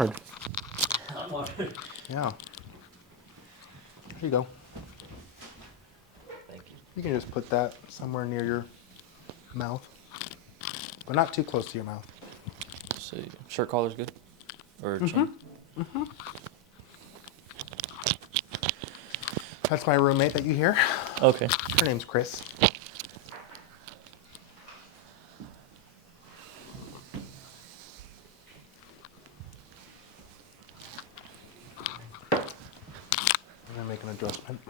I'm water. Yeah. Here you go. Thank you. You can just put that somewhere near your mouth, but not too close to your mouth. So, shirt collar's good? Or chain? That's my roommate that you hear. Okay. Her name's Chris. I'm gonna make an adjustment.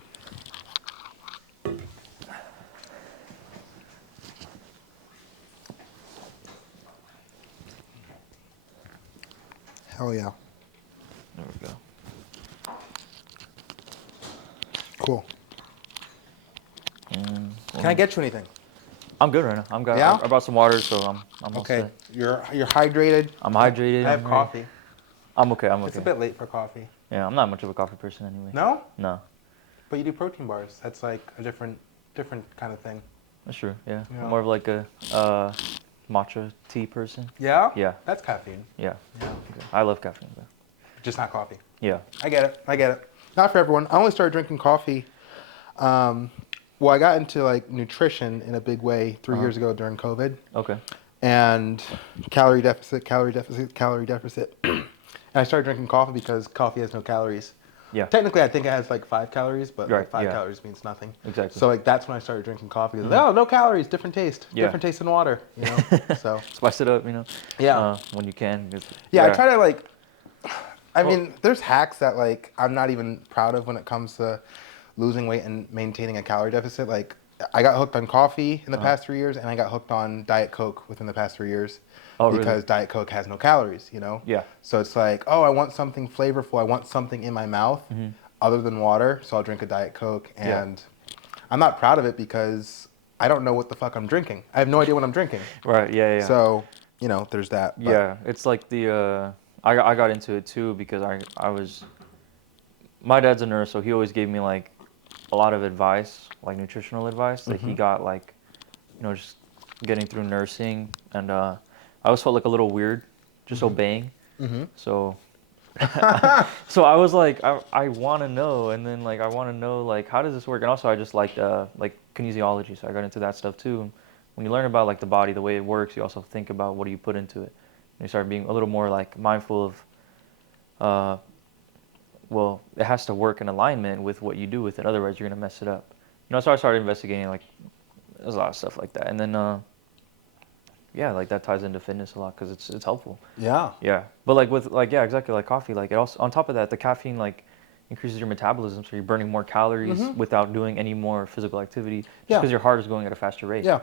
Hell yeah. There we go. Cool. And Can I get you anything? I'm good right now. Yeah? I brought some water, so I'm all Okay. set. You're hydrated. I'm hydrated. I have I'm ready. coffee. I'm okay. I'm okay. It's a bit late for coffee. Yeah, I'm not much of a coffee person anyway. No? No. But you do protein bars. That's like a different kind of thing. That's true. Yeah. Yeah. I'm more of like a matcha tea person. Yeah? Yeah. That's caffeine. Yeah. Yeah. Okay. I love caffeine, though. Just not coffee. Yeah. I get it. Not for everyone. I only started drinking coffee. Well, I got into like nutrition in a big way 3 years ago during COVID. Okay. And calorie deficit. And I started drinking coffee because coffee has no calories. Yeah. Technically, I think it has like 5 calories, but Right, like 5 yeah. calories means nothing. Exactly. So like that's when I started drinking coffee. Oh, no calories, different taste, Yeah. different taste in water. You know. So Spice it up, you know. Yeah. When you can. yeah, I try to like. I mean, there's hacks that like I'm not even proud of when it comes to losing weight and maintaining a calorie deficit. Like I got hooked on coffee in the past 3 years, and I got hooked on Diet Coke within the past 3 years. Oh, because really? Diet Coke has no calories, you know? Yeah. So it's like, oh, I want something flavorful. I want something in my mouth other than water. So I'll drink a Diet Coke. And I'm not proud of it because I don't know what the fuck I'm drinking. I have no idea what I'm drinking. Right. Yeah. Yeah. So, you know, there's that. But Yeah, it's like I got into it too because my dad's a nurse, so he always gave me like a lot of advice, like nutritional advice that he got like, you know, just getting through nursing, and I always felt like a little weird, just obeying. So, so I was like, I want to know, and then like I want to know like how does this work, and also I just liked like kinesiology, so I got into that stuff too. And when you learn about like the body, the way it works, you also think about what do you put into it. And you start being a little more like mindful of, well, it has to work in alignment with what you do with it, otherwise you're gonna mess it up. You know, so I started investigating like there's a lot of stuff like that, and then yeah, like that ties into fitness a lot because it's helpful. yeah. Yeah, but like with like yeah, exactly like coffee. Like it also on top of that, the caffeine like increases your metabolism, so you're burning more calories without doing any more physical activity, just because your heart is going at a faster rate. Yeah.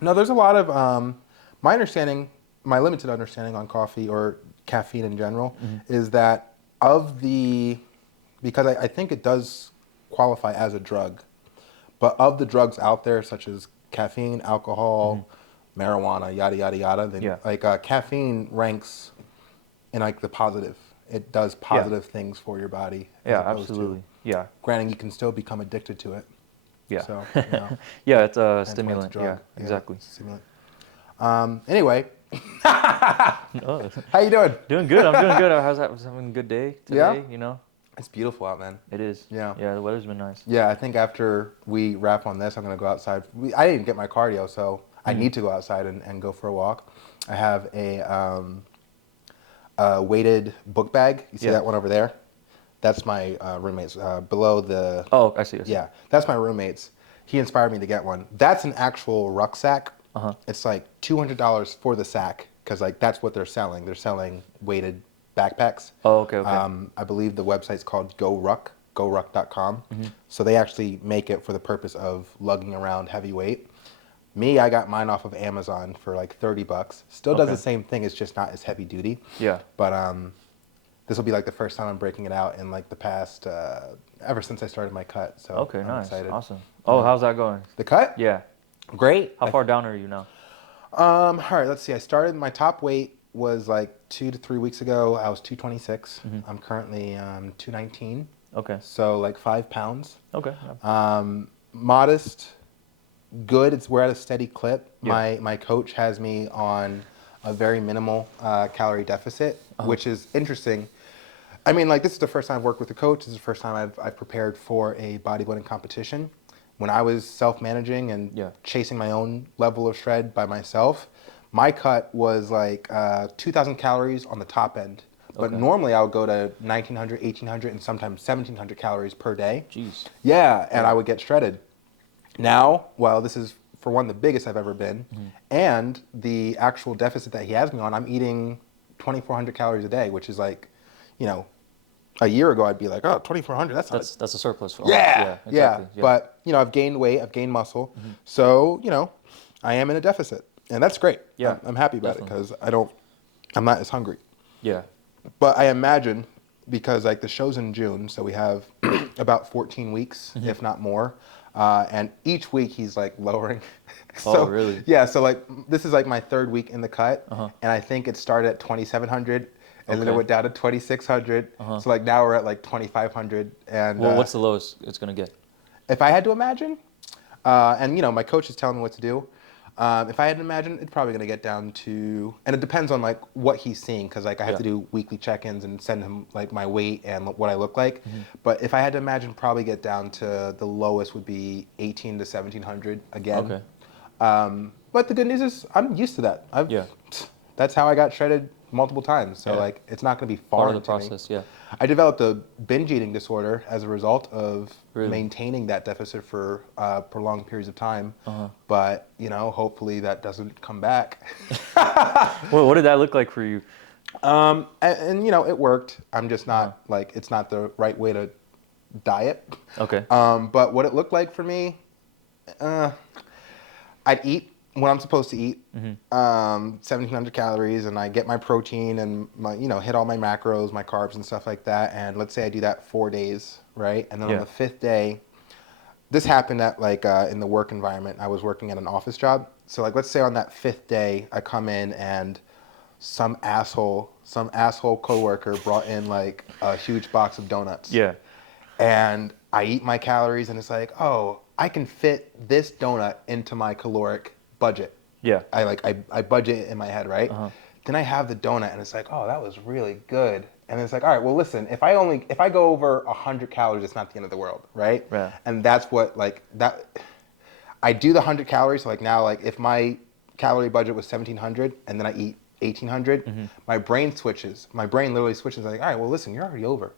No, there's a lot of, my understanding, my limited understanding on coffee or caffeine in general is that because I think it does qualify as a drug, but of the drugs out there, such as caffeine, alcohol, marijuana, yada, yada, yada, then like caffeine ranks in like the positive. It does positive things for your body. Yeah, absolutely. Yeah. Granted, you can still become addicted to it. Yeah. So, you know, yeah, it's a that's why it's stimulant. drug. Yeah, exactly. It's a stimulant. Anyway, Oh, how you doing? doing good. I'm doing good. I was having a good day today. Yeah? You know, It's beautiful out, man. it is. Yeah. Yeah, the weather's been nice. Yeah, I think after we wrap on this, I'm gonna go outside. I didn't get my cardio, so I need to go outside and go for a walk. I have a weighted book bag. You see that one over there? That's my roommate's. Below the. Oh, I see. Yeah, that's my roommate's. He inspired me to get one. That's an actual rucksack. It's like $200 for the sack because like that's what they're selling. They're selling weighted backpacks. Oh, okay, okay. I believe the website's called GoRuck.com. So they actually make it for the purpose of lugging around heavy weight. Me, I got mine off of Amazon for like $30. Still does the same thing. It's just not as heavy duty. Yeah. But this will be like the first time I'm breaking it out in like the past ever since I started my cut. So Okay, I'm nice. excited. Awesome. Oh, how's that going? The cut? Yeah. Great. How far down are you now? All right, let's see. I started, my top weight was like 2 to 3 weeks ago. I was 226. I'm currently 219. Okay. So like 5 pounds. Okay. Modest, good. We're at a steady clip. Yeah. My coach has me on a very minimal calorie deficit, which is interesting. I mean, like, this is the first time I've worked with a coach. This is the first time I've prepared for a bodybuilding competition. When I was self-managing and chasing my own level of shred by myself, my cut was like 2,000 calories on the top end. But normally I would go to 1,900, 1,800, and sometimes 1,700 calories per day. Jeez. Yeah, and I would get shredded. Now, well, this is, for one, the biggest I've ever been. And the actual deficit that he has me on, I'm eating 2,400 calories a day, which is like, you know, a year ago I'd be like, oh, 2,400, that's a surplus for yeah, exactly. yeah. But, you know, I've gained weight, I've gained muscle. So, you know, I am in a deficit. And that's great. Yeah, I'm happy about it because I'm not as hungry. Yeah. But I imagine, because like the show's in June, so we have about 14 weeks, if not more. And each week he's like lowering. So, oh, really? Yeah, so like this is like my third week in the cut. And I think it started at 2,700 and then it went down to 2,600. So like now we're at like 2,500. And well, what's the lowest it's going to get? If I had to imagine, and you know, my coach is telling me what to do. If I had to imagine, it's probably going to get down to, and it depends on like what he's seeing, because like I have to do weekly check-ins and send him like my weight and what I look like. But if I had to imagine, probably get down to the lowest would be 18 to 1,700 again. But the good news is I'm used to that. That's how I got shredded multiple times. So like it's not going to be foreign part of the process. Me. I developed a binge eating disorder as a result of maintaining that deficit for prolonged periods of time. But you know, hopefully that doesn't come back. Well, what did that look like for you? And you know, it worked. I'm just not like, it's not the right way to diet. But what it looked like for me, I'd eat what I'm supposed to eat, 1,700 calories, and I get my protein and my, you know, hit all my macros, my carbs and stuff like that. And let's say I do that 4 days, right? And then on the 5th day, this happened at like in the work environment. I was working at an office job. So like, let's say on that 5th day, I come in and some asshole coworker brought in like a huge box of donuts. And I eat my calories and it's like, oh, I can fit this donut into my caloric budget. I budget it in my head, right? Then I have the donut and it's like, oh, that was really good. And it's like, all right, well, listen, if I go over 100 calories, it's not the end of the world, right? And that's what, like, that, I do the 100 calories. So like now, like if my calorie budget was 1,700 and then I eat 1,800, my brain switches. My brain literally switches like, all right, well, listen, you're already over.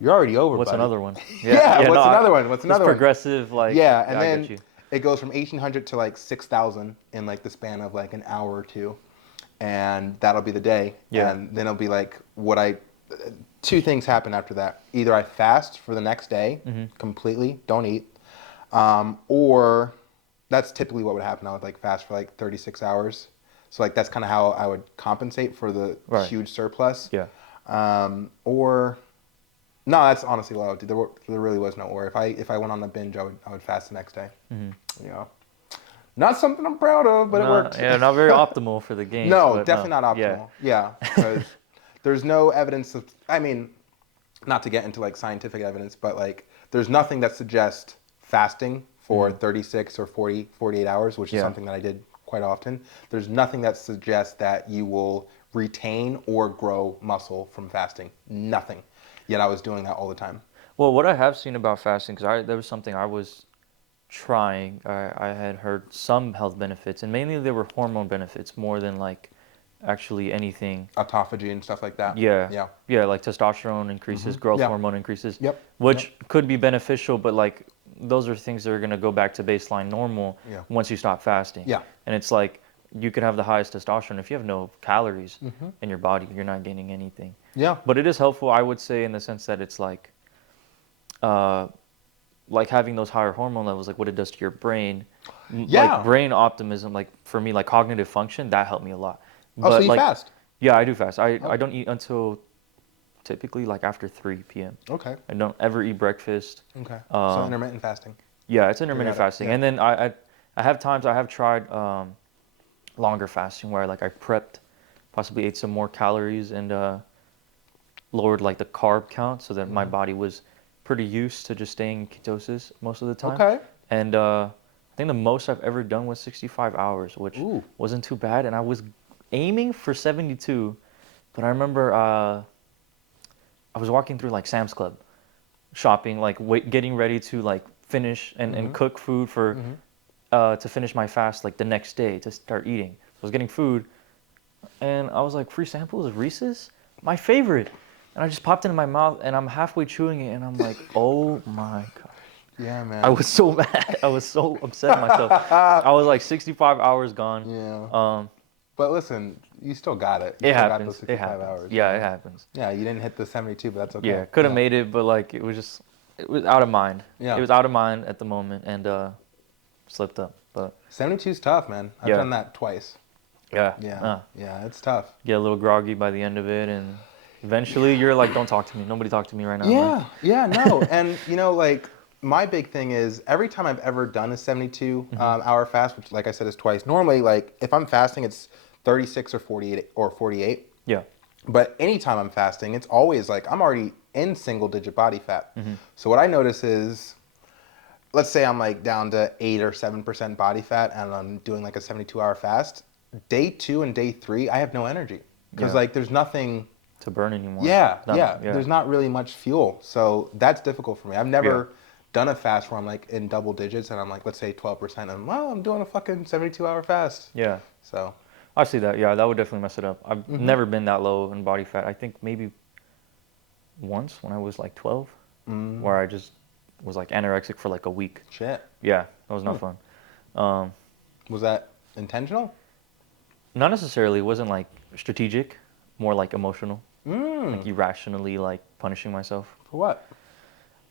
You're already over, What's buddy. another one? What's another one? What's another one? Progressive, like. And then it goes from 1,800 to like 6,000 in like the span of like an hour or two, and that'll be the day. And then it'll be like two things happen after that. Either I fast for the next day completely, don't eat, or that's typically what would happen. I would like fast for like 36 hours. So like that's kind of how I would compensate for the huge surplus. Or no, that's honestly what I would do. There really was no or. If I went on a binge, I would fast the next day. You know, not something I'm proud of, but it worked. Yeah, not very optimal for the game. No, definitely not optimal. Because there's no evidence of. I mean, not to get into like scientific evidence, but like there's nothing that suggests fasting for 36 or 48 hours, which is something that I did quite often. There's nothing that suggests that you will retain or grow muscle from fasting. Nothing. Yet I was doing that all the time. Well, what I have seen about fasting, because there was something I was trying. I had heard some health benefits, and mainly they were hormone benefits more than like actually anything. Autophagy and stuff like that. Yeah, like testosterone increases, growth hormone increases, which could be beneficial, but like those are things that are going to go back to baseline normal once you stop fasting. And it's like you could have the highest testosterone if you have no calories in your body, you're not gaining anything. But it is helpful, I would say, in the sense that it's like having those higher hormone levels, like what it does to your brain, like brain optimism, like for me, like cognitive function, that helped me a lot. But so you like, fast? Yeah, I do fast. I don't eat until typically like after 3 p.m. Okay. I don't ever eat breakfast. Okay. So intermittent fasting. Yeah, it's intermittent fasting. And then I have times I have tried longer fasting where I prepped, possibly ate some more calories and lowered like the carb count so that my body was pretty used to just staying in ketosis most of the time. Okay. And I think the most I've ever done was 65 hours, which wasn't too bad. And I was aiming for 72, but I remember I was walking through like Sam's Club, shopping, like getting ready to like finish and cook food for to finish my fast like the next day to start eating. I was getting food, and I was like, free samples of Reese's, my favorite, and I just popped it in my mouth, and I'm halfway chewing it, and I'm like, oh my god. Yeah, man. I was so mad. I was so upset at myself. I was like 65 hours gone. Yeah. But listen, you still got it. You It still got those happens. 65 hours. Yeah, man. it happens. Yeah, you didn't hit the 72, but that's okay. Yeah, could have made it, but like it was out of mind. Yeah. It was out of mind at the moment, and slipped up. But 72 is tough, man. I've Yeah. done that twice. yeah, Yeah. Yeah, it's tough. get a little groggy by the end of it, and eventually you're like, don't talk to me. Nobody talk to me right now. Yeah, man. yeah, no. And, like, my big thing is every time I've ever done a 72 hour fast, which, like I said, is twice. Normally, like, if I'm fasting, it's 36 or 48 or 48. Yeah. But anytime I'm fasting, it's always like I'm already in single digit body fat. So what I notice is, let's say I'm like down to 8 or 7% body fat and I'm doing like a 72-hour fast. Day 2 and day 3, I have no energy because like there's nothing to burn anymore. Yeah. There's not really much fuel. So that's difficult for me. I've never done a fast where I'm like in double digits and I'm like, let's say 12%. And I'm doing a fucking 72-hour fast. Yeah. So I see that. Yeah, that would definitely mess it up. I've never been that low in body fat. I think maybe once when I was like 12, where I just was like anorexic for like a week. shit. Yeah, that was not fun. Was that intentional? Not necessarily. It wasn't like strategic, more like emotional. Like irrationally like punishing myself. For what?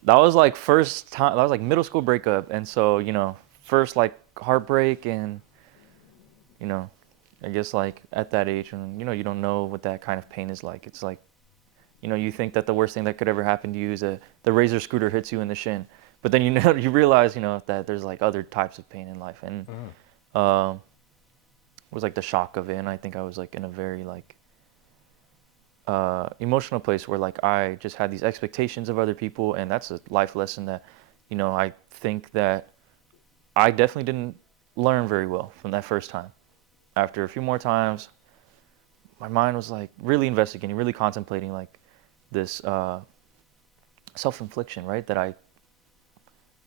That was like first time. That was like middle school breakup, and so first like heartbreak, and I guess like at that age, and you don't know what that kind of pain is like. It's like, you think that the worst thing that could ever happen to you is the razor scooter hits you in the shin, but then you realize that there's like other types of pain in life, and it was like the shock of it, and I think I was like in a very like emotional place where like I just had these expectations of other people, and that's a life lesson that I think that I definitely didn't learn very well from that first time. After a few more times, my mind was like really investigating, really contemplating like this self-infliction, right? That I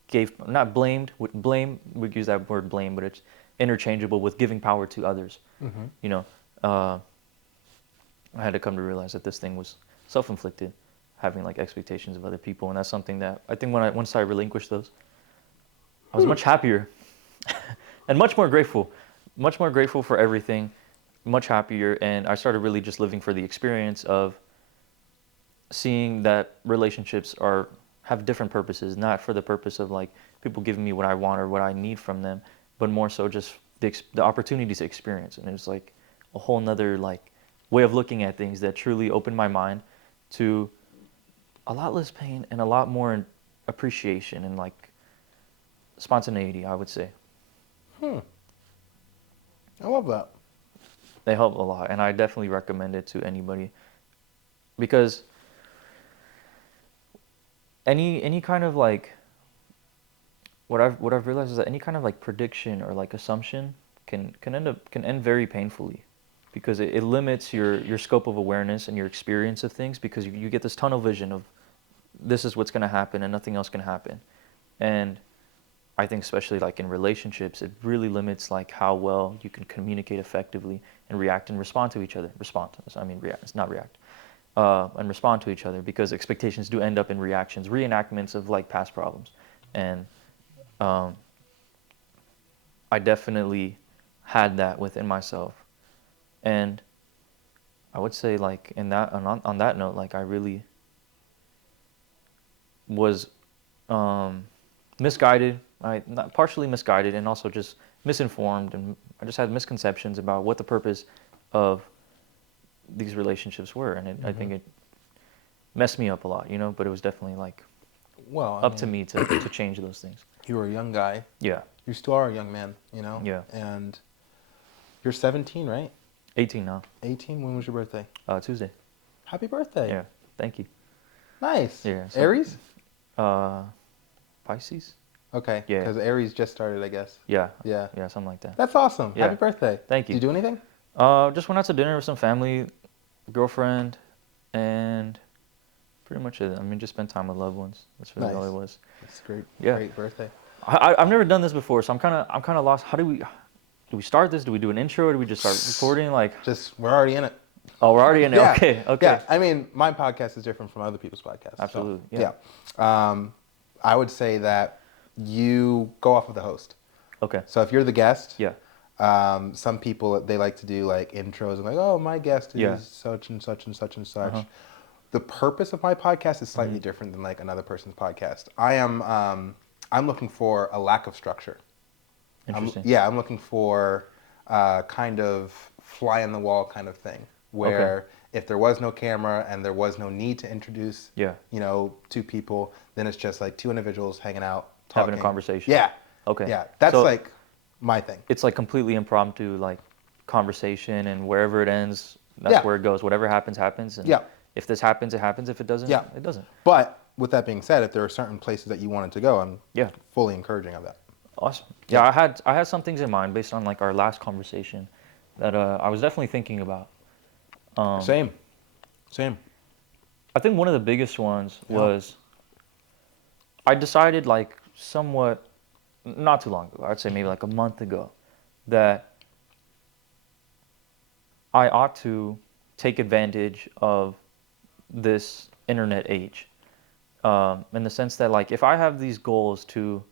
gave, not blamed, blame, we use that word blame, but it's interchangeable with giving power to others. I had to come to realize that this thing was self-inflicted, having like expectations of other people, and that's something that I think once I relinquished those, I was much happier and much more grateful for everything, much happier, and I started really just living for the experience of seeing that relationships have different purposes, not for the purpose of like people giving me what I want or what I need from them, but more so just the opportunities to experience. And it was like a whole nother like way of looking at things that truly opened my mind to a lot less pain and a lot more appreciation and like spontaneity, I would say. I love that. They help a lot, and I definitely recommend it to anybody, because any kind of like what I've realized is that any kind of like prediction or like assumption can end very painfully, because it limits your scope of awareness and your experience of things, because you get this tunnel vision of this is what's going to happen and nothing else can happen. And I think especially like in relationships, it really limits like how well you can communicate effectively and react and respond to each other. It's not react. And respond to each other, because expectations do end up in reactions, reenactments of like past problems. And I definitely had that within myself. And I would say like on that note, like I really was misguided. Not partially misguided, and also just misinformed, and I just had misconceptions about what the purpose of these relationships were, and I think it messed me up a lot, but it was definitely like up to me to change those things. You were a young guy. Yeah. You still are a young man, Yeah. And you're 17, right? 18 now. 18? When was your birthday? Tuesday. Happy birthday. Yeah. Thank you. Nice. Yeah. Aries? Pisces? Okay. Yeah. Because Aries just started, I guess. Yeah. Yeah. Yeah, something like that. That's awesome. Yeah. Happy birthday. Thank you. Did you do anything? Just went out to dinner with some family, girlfriend, and pretty much it. I mean, just spend time with loved ones. That's really all it Nice. was. That's great. Yeah. Great birthday. I've never done this before, so I'm kind of lost. How do we start this? Do we do an intro or do we just start recording? Like, Just we're already in it. oh, we're already in it. Yeah. Okay, okay. Yeah. I mean, my podcast is different from other people's podcasts. Absolutely. So, Yeah. I would say that you go off of the host. Okay. So if you're the guest, Yeah. some people they like to do like intros and like, oh, my guest is Yeah. such and such and such and such. Uh-huh. The purpose of my podcast is slightly different than like another person's podcast. I'm looking for a lack of structure. Interesting. I'm looking for kind of fly on the wall kind of thing where if there was no camera and there was no need to introduce, two people, then it's just like two individuals hanging out, talking. Having a conversation. Yeah. Okay. Yeah. That's So like my thing. it's like completely impromptu, like conversation, and wherever it ends, that's where it goes. Whatever happens, happens. And if this happens, it happens. If it doesn't, it doesn't. But with that being said, if there are certain places that you wanted to go, I'm fully encouraging of that. Awesome. Yeah, I had some things in mind based on like our last conversation that I was definitely thinking about. Same. I think one of the biggest ones was I decided like somewhat not too long ago, I'd say maybe like a month ago, that I ought to take advantage of this internet age, in the sense that like if I have these goals to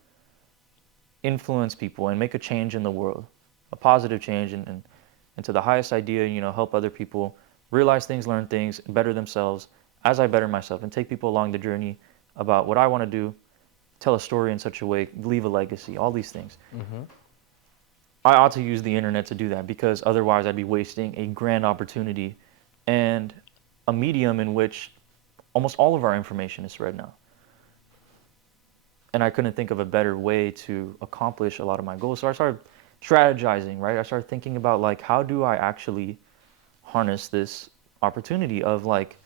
influence people and make a change in the world, a positive change, and to the highest idea, help other people realize things, learn things, better themselves as I better myself, and take people along the journey about what I want to do, tell a story in such a way, leave a legacy, all these things. I ought to use the internet to do that, because otherwise I'd be wasting a grand opportunity and a medium in which almost all of our information is spread now. And I couldn't think of a better way to accomplish a lot of my goals. So I started strategizing, right? I started thinking about like, how do I actually harness this opportunity of like,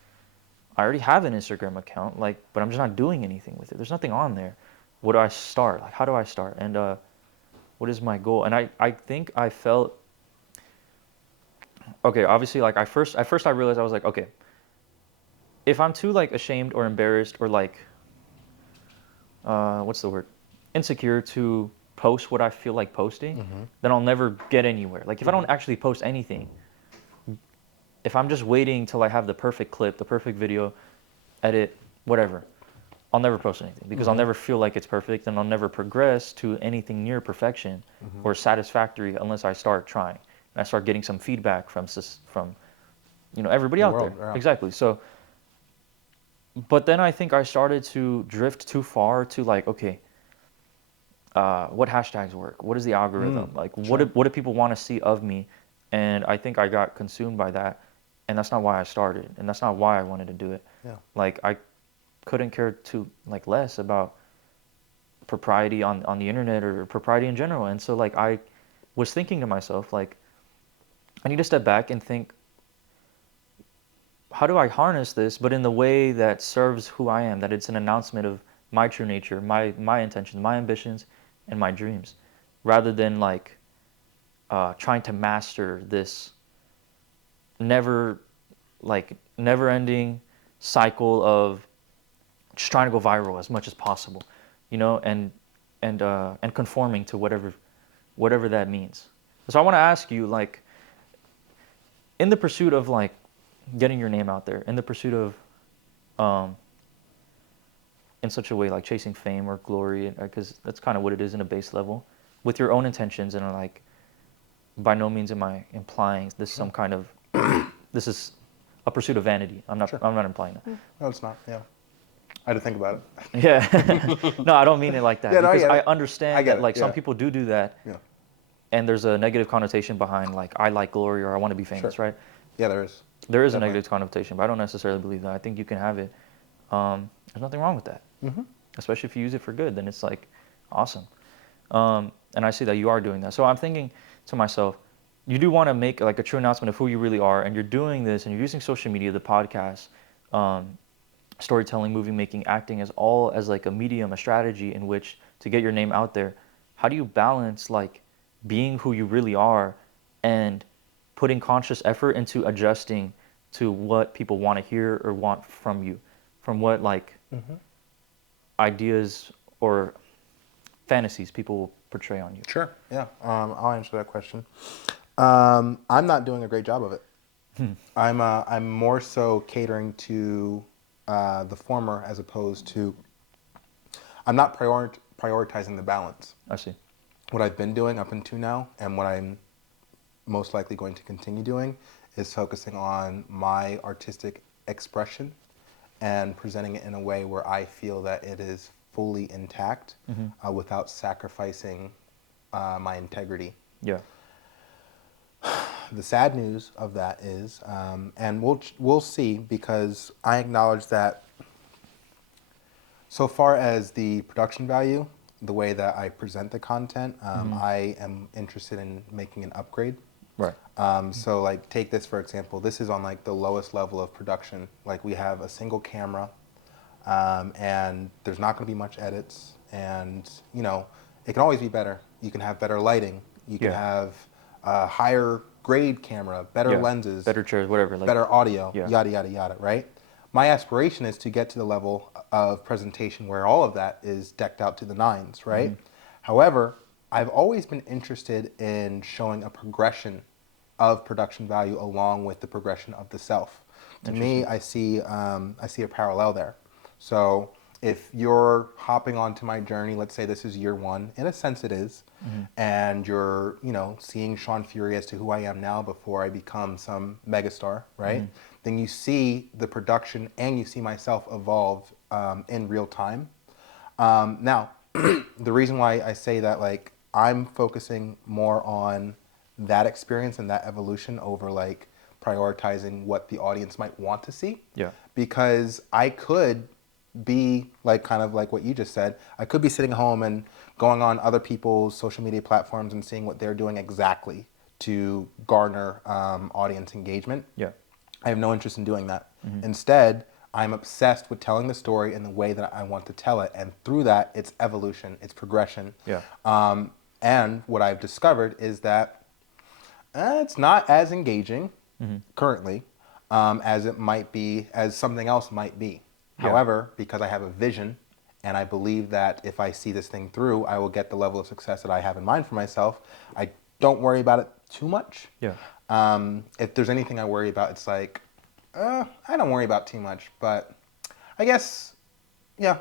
I already have an Instagram account, like, but I'm just not doing anything with it. There's nothing on there. What do I start? Like, how do I start? And what is my goal? And I think I felt, okay, obviously, like at first I realized I was like, okay, if I'm too like ashamed or embarrassed or like, what's the word? Insecure to post what I feel like posting, then I'll never get anywhere. Like if I don't actually post anything, if I'm just waiting till I have the perfect clip, the perfect video, edit, whatever, I'll never post anything, because I'll never feel like it's perfect, and I'll never progress to anything near perfection or satisfactory unless I start trying and I start getting some feedback from everybody out there. Yeah. Exactly. So, but then I think I started to drift too far to like, okay, what hashtags work? What is the algorithm? Like, what do people want to see of me? And I think I got consumed by that, and that's not why I started, and that's not why I wanted to do it. Yeah. Like I couldn't care too like less about propriety on the internet or propriety in general. And so like I was thinking to myself, like, I need to step back and think, how do I harness this, but in the way that serves who I am, that it's an announcement of my true nature, my intentions, my ambitions, and my dreams, rather than like trying to master this never-ending cycle of just trying to go viral as much as possible, and conforming to whatever that means. So I want to ask you, like, in the pursuit of like getting your name out there, in the pursuit of in such a way like chasing fame or glory, because that's kind of what it is in a base level, with your own intentions, and like by no means am I implying this some kind of this is a pursuit of vanity. I'm not implying that. No, it's not. Yeah. I had to think about it. Yeah. No, I don't mean it like that. Yeah, no, because I it. understand that like some people do that. Yeah. And there's a negative connotation behind like I like glory or I want to be famous, right? Yeah, there is. There is a negative connotation, but I don't necessarily believe that. I think you can have it. There's nothing wrong with that. Especially if you use it for good, then it's like awesome. And I see that you are doing that. So I'm thinking to myself, you do want to make like a true announcement of who you really are, and you're doing this, and you're using social media, the podcast, storytelling, movie making, acting as like a medium, a strategy in which to get your name out there. How do you balance like being who you really are and putting conscious effort into adjusting to what people want to hear or want from you, from what like ideas or fantasies people will portray on you. Sure. Yeah. I'll answer that question. I'm not doing a great job of it. I'm more so catering to the former as opposed to. I'm not prioritizing the balance. I see. What I've been doing up until now, and what I'm most likely going to continue doing, is focusing on my artistic expression and presenting it in a way where I feel that it is fully intact without sacrificing my integrity. Yeah. The sad news of that is, and we'll see, because I acknowledge that so far as the production value, the way that I present the content, I am interested in making an upgrade. Right. So like take this for example, this is on like the lowest level of production. Like we have a single camera, and there's not going to be much edits, and you know, it can always be better. You can have better lighting, you can have a higher grade camera, better lenses, better chairs, whatever, like, better audio, yada yada yada, right? My aspiration is to get to the level of presentation where all of that is decked out to the nines, right? However, I've always been interested in showing a progression of production value along with the progression of the self. To me, I see a parallel there. So if you're hopping onto my journey, let's say this is year one, in a sense it is, and you're, you know, seeing Sean Fury as to who I am now before I become some megastar, right? Then you see the production and you see myself evolve in real time. Now, the reason why I say that, like, I'm focusing more on that experience and that evolution over like prioritizing what the audience might want to see. Yeah. Because I could be like kind of like what you just said. I could be sitting at home and going on other people's social media platforms and seeing what they're doing exactly to garner audience engagement. Yeah. I have no interest in doing that. Instead, I'm obsessed with telling the story in the way that I want to tell it. And through that, it's evolution, it's progression. Yeah. And what I've discovered is that it's not as engaging currently as it might be, as something else might be. However, because I have a vision and I believe that if I see this thing through, I will get the level of success that I have in mind for myself, I don't worry about it too much. Yeah. If there's anything I worry about, it's like, I don't worry about too much, but I guess, yeah,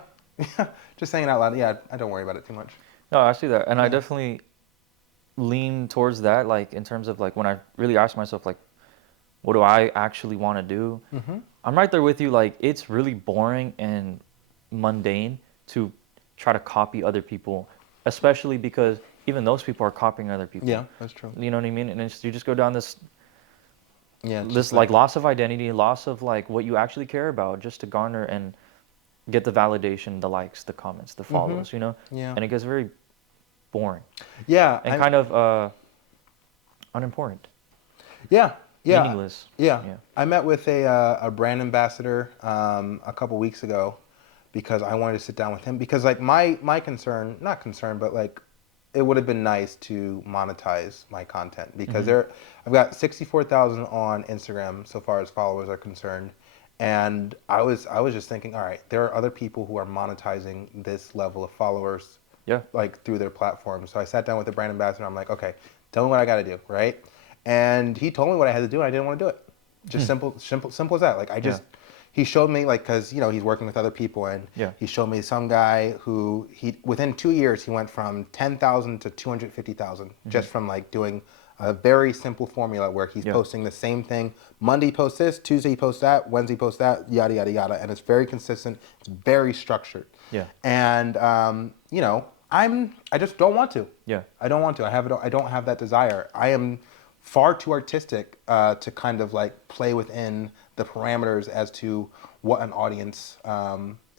just saying it out loud, yeah, I don't worry about it too much. No, I see that. And I definitely lean towards that, like, in terms of, like, when I really ask myself, like, what do I actually want to do? I'm right there with you. Like, it's really boring and mundane to try to copy other people, especially because even those people are copying other people. Yeah, that's true. You know what I mean? And you just go down this, this like loss of identity, loss of like what you actually care about, just to garner and get the validation, the likes, the comments, the follows, you know? Yeah. And it gets very boring. Yeah. And kind of unimportant. Yeah. Yeah. Meaningless. Yeah. I met with a brand ambassador a couple weeks ago because I wanted to sit down with him because like my concern, not concern, but like it would have been nice to monetize my content because I've got 64,000 on Instagram so far as followers are concerned. And I was just thinking, all right, there are other people who are monetizing this level of followers, like through their platform. So I sat down with the brand ambassador. I'm like, okay, tell me what I got to do, right? And he told me what I had to do, and I didn't want to do it. Just simple as that. Like he showed me, like, because you know he's working with other people, and he showed me some guy who within 2 years he went from 10,000 to 250,000 just from like doing a very simple formula where he's posting the same thing. Monday he posts this, Tuesday he posts that, Wednesday he posts that, yada yada yada, and it's very consistent. It's very structured. Yeah. And you know, I just don't want to. Yeah. I don't want to. I don't have that desire. I am far too artistic to kind of like play within the parameters as to what an audience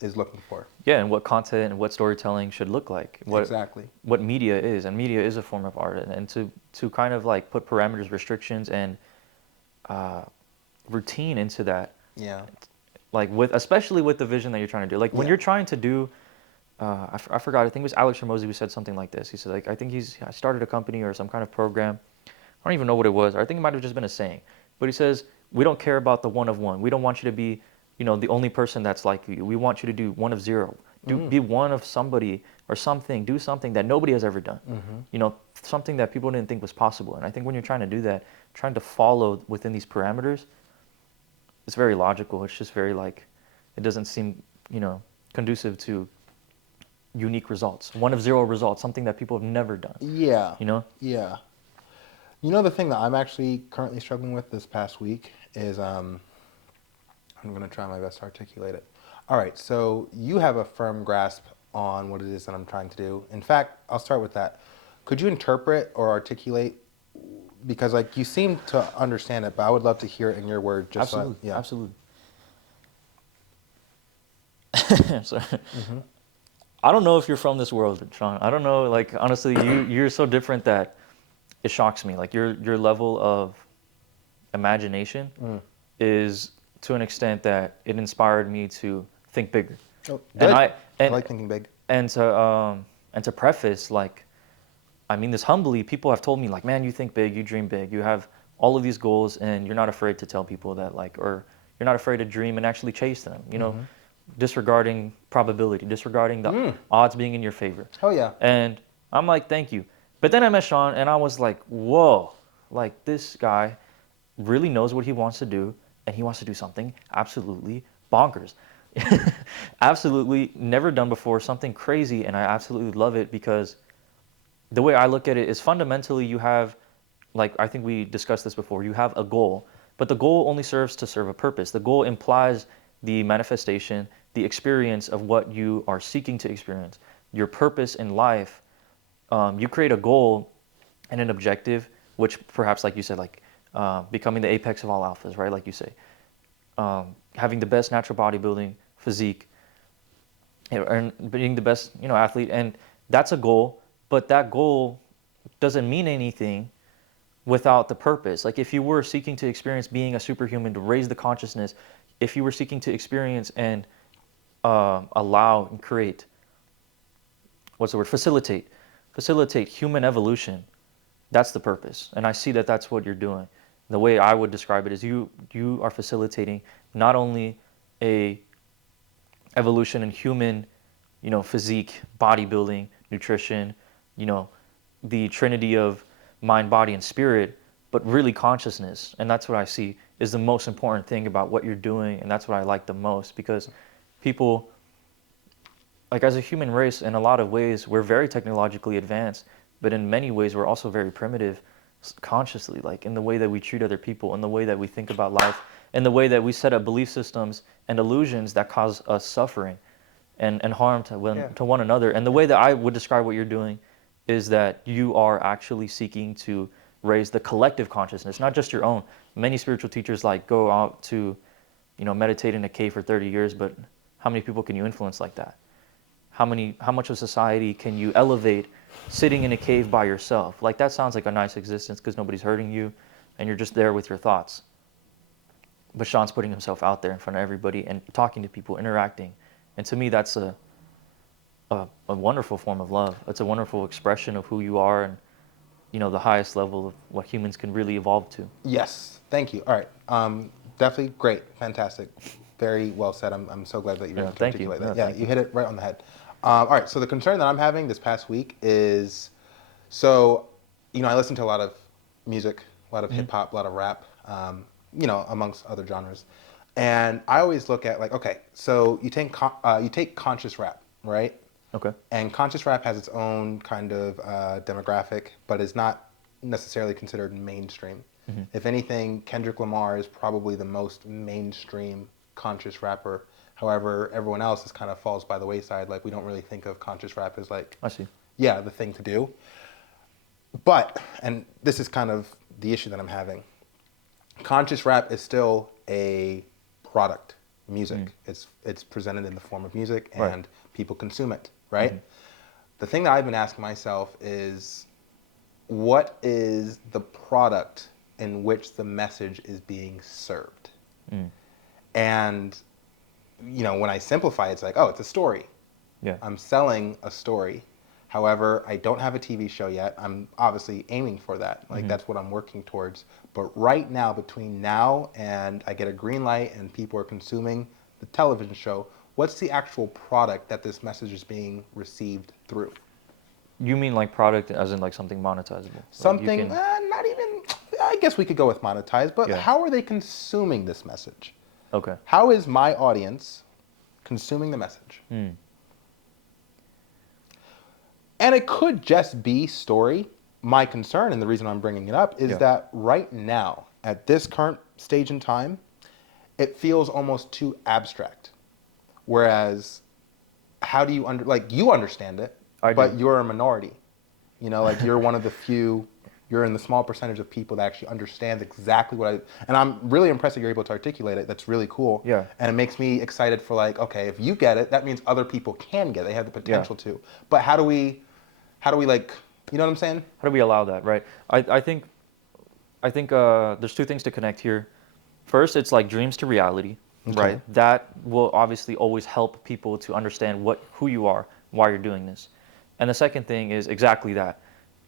is looking for. Yeah, and what content and what storytelling should look like. Exactly. What media is, and media is a form of art, and to kind of like put parameters, restrictions, and routine into that. Yeah. Like especially with the vision that you're trying to do. Like when you're trying to do, I forgot. I think it was Alex Ramosi who said something like this. He said like I think I started a company or some kind of program. I don't even know what it was. I think it might have just been a saying. But he says, we don't care about the one of one. We don't want you to be, the only person that's like you. We want you to do one of zero. Be one of somebody or something. Do something that nobody has ever done. Something that people didn't think was possible. And I think when you're trying to do that, trying to follow within these parameters, it's very logical. It's just very it doesn't seem, conducive to unique results. One of zero results, something that people have never done. Yeah. Yeah. The thing that I'm actually currently struggling with this past week is, I'm going to try my best to articulate it. All right, so you have a firm grasp on what it is that I'm trying to do. In fact, I'll start with that. Could you interpret or articulate, because you seem to understand it, but I would love to hear it in your words. Absolutely. Absolutely. Sorry. I don't know if you're from this world, Sean. I don't know. Honestly, you're so different that it shocks me. Your level of imagination is to an extent that it inspired me to think bigger. Oh, good. I like thinking big. And to preface, I mean this humbly, people have told me man, you think big, you dream big, you have all of these goals, and you're not afraid to tell people that or you're not afraid to dream and actually chase them. Disregarding probability, disregarding the odds being in your favor. Oh yeah. And I'm like, thank you. But then I met Sean, and I was like, whoa, this guy really knows what he wants to do, and he wants to do something absolutely bonkers. Absolutely never done before, something crazy, and I absolutely love it because the way I look at it is fundamentally you have, I think we discussed this before, you have a goal, but the goal only serves to serve a purpose. The goal implies the manifestation, the experience of what you are seeking to experience, your purpose in life. You create a goal and an objective, which perhaps, like you said, becoming the apex of all alphas, right? Like you say, having the best natural bodybuilding physique, and being the best, athlete, and that's a goal. But that goal doesn't mean anything without the purpose. If you were seeking to experience being a superhuman, to raise the consciousness, if you were seeking to experience and allow and create, facilitate human evolution, that's the purpose. And I see that that's what you're doing. The way I would describe it is you are facilitating not only a evolution in human, physique, bodybuilding, nutrition, the trinity of mind, body, and spirit, but really consciousness. And that's what I see is the most important thing about what you're doing, and that's what I like the most, because people, as a human race, in a lot of ways, we're very technologically advanced, but in many ways, we're also very primitive consciously, in the way that we treat other people, in the way that we think about life, in the way that we set up belief systems and illusions that cause us suffering and harm to one another. And the way that I would describe what you're doing is that you are actually seeking to raise the collective consciousness, not just your own. Many spiritual teachers go out to, meditate in a cave for 30 years, but how many people can you influence like that? How much of society can you elevate sitting in a cave by yourself? That sounds like a nice existence because nobody's hurting you and you're just there with your thoughts. But Sean's putting himself out there in front of everybody and talking to people, interacting. And to me, that's a wonderful form of love. It's a wonderful expression of who you are and, the highest level of what humans can really evolve to. Yes. Thank you. All right. Definitely great. Fantastic. Very well said. I'm so glad that you were able to articulate that. Yeah, you hit it right on the head. All right. So the concern that I'm having this past week is, I listen to a lot of music, a lot of hip hop, a lot of rap, amongst other genres. And I always look at okay, so you take conscious rap, right? Okay. And conscious rap has its own kind of demographic, but is not necessarily considered mainstream. Mm-hmm. If anything, Kendrick Lamar is probably the most mainstream conscious rapper. However, everyone else is kind of falls by the wayside. We don't really think of conscious rap as I see. Yeah, the thing to do. But, and this is kind of the issue that I'm having, conscious rap is still a product, music. It's presented in the form of music, and people consume it, right? Mm-hmm. The thing that I've been asking myself is, what is the product in which the message is being served? And, when I simplify it, it's it's a story. Yeah. I'm selling a story. However, I don't have a TV show yet. I'm obviously aiming for that. Like that's what I'm working towards. But right now, between now and I get a green light and people are consuming the television show, what's the actual product that this message is being received through? You mean like product as in like something monetizable? Like you Something, can, not even, I guess we could go with monetize, but yeah. how are they consuming this message? Okay. How is my audience consuming the message? And it could just be story. My concern, and the reason I'm bringing it up, is that right now, at this current stage in time, it feels almost too abstract. Whereas, how do you like you understand it, but you're a minority. You know, like you're one of the few. You're in the small percentage of people that actually understands exactly what I. And I'm really impressed that you're able to articulate it. That's really cool. Yeah. And it makes me excited for like, okay, if you get it, that means other people can get it. They have the potential to. But how do we like, you know what I'm saying? How do we allow that, right? I think there's two things to connect here. First, it's like dreams to reality, right? That will obviously always help people to understand who you are, why you're doing this. And the second thing is exactly that.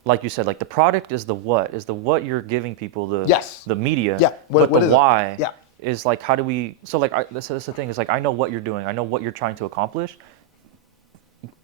Like you said, like the product is the what you're giving people, the media. Yeah. But the why Yeah. is like, how do we, so like, that's the thing is like, I know what you're doing. I know what you're trying to accomplish.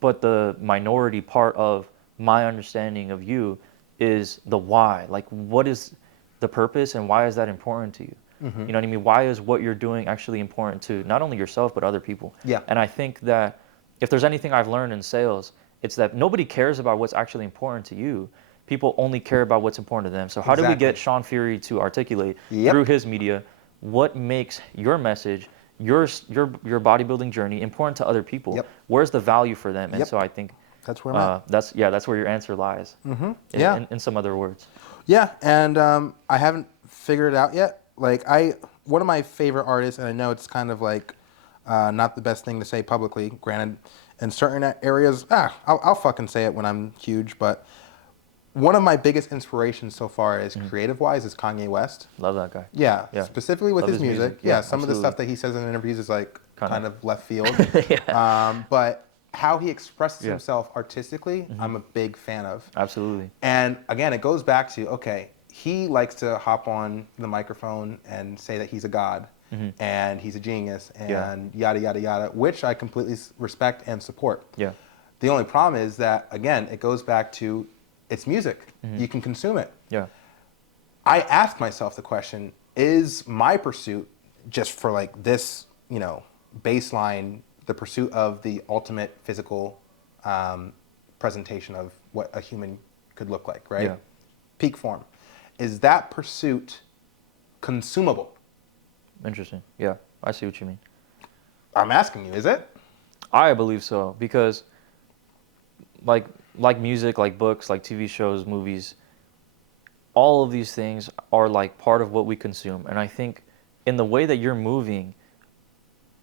But the minority part of my understanding of you is the why. Like, what is the purpose and why is that important to you? You know what I mean? Why is what you're doing actually important to not only yourself, but other people? Yeah. And I think that if there's anything I've learned in sales, it's that nobody cares about what's actually important to you. People only care about what's important to them. So how do we get Sean Fury to articulate through his media what makes your message, your bodybuilding journey important to other people? Where's the value for them? And so I think that's where I'm at. That's where your answer lies. In some other words. Yeah, and I haven't figured it out yet. Like one of my favorite artists, and I know it's kind of like not the best thing to say publicly. Granted, in certain areas, I'll fucking say it when I'm huge. But one of my biggest inspirations so far, is creative-wise, is Kanye West. Love that guy. Yeah. Specifically with his music. Yeah, some of the stuff that he says in interviews is like kind of left field. But how he expresses himself artistically, I'm a big fan of. Absolutely. And again, it goes back to, okay, he likes to hop on the microphone and say that he's a god and he's a genius and yada, yada, yada, which I completely respect and support. Yeah. The only problem is that, again, it goes back to it's music. You can consume it. Yeah. I ask myself the question, is my pursuit just for like this, you know, baseline, the pursuit of the ultimate physical presentation of what a human could look like, right? Yeah. Peak form. Is that pursuit consumable? Interesting. Yeah, I see what you mean. I'm asking you, is it? I believe so, because like music, like books, like TV shows, movies, all of these things are like part of what we consume. And I think in the way that you're moving,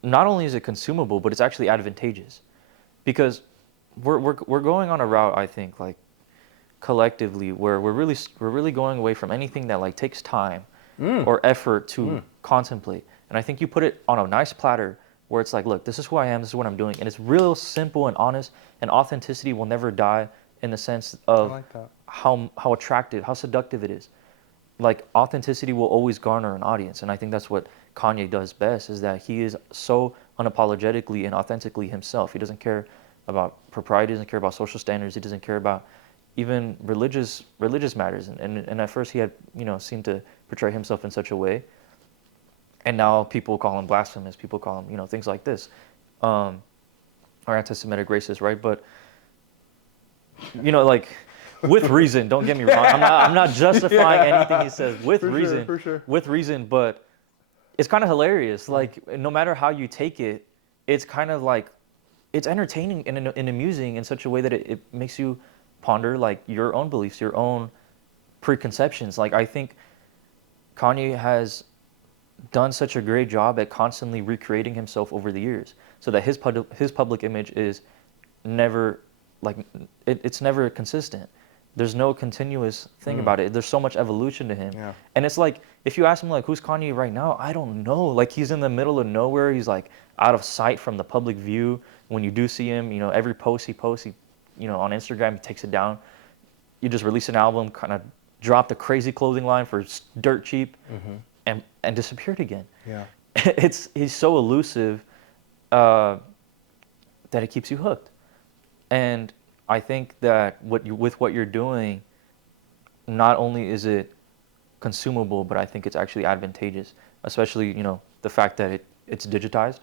not only is it consumable, but it's actually advantageous, because we're going on a route, I think, like collectively, where we're really going away from anything that like takes time or effort to contemplate. And I think you put it on a nice platter where it's like, look, this is who I am, this is what I'm doing, and it's real simple and honest, and authenticity will never die in the sense of how attractive, how seductive it is. Like authenticity will always garner an audience, and I think that's what Kanye does best, is that he is so unapologetically and authentically himself. He doesn't care about propriety, doesn't care about social standards, he doesn't care about even religious matters. And at first he had, seemed to portray himself in such a way. And now people call him blasphemous, people call him, things like this. Or anti-Semitic racist, right? But, like, with reason, don't get me wrong. I'm not justifying anything he says with reason. For sure. With reason, but it's kind of hilarious. Like, no matter how you take it, it's kind of like, it's entertaining and amusing in such a way that it makes you ponder like your own beliefs, your own preconceptions. Like I think Kanye has done such a great job at constantly recreating himself over the years, so that his public image is never like it's never consistent. There's no continuous thing about it. There's so much evolution to him. Yeah. And it's like, if you ask him like, who's Kanye right now? I don't know. Like he's in the middle of nowhere. He's like out of sight from the public view. When you do see him, every post he posts, he on Instagram, he takes it down. You just release an album, kind of dropped a crazy clothing line for dirt cheap, and disappeared again. Yeah. He's so elusive that it keeps you hooked. And I think that with what you're doing, not only is it consumable, but I think it's actually advantageous, especially the fact that it's digitized,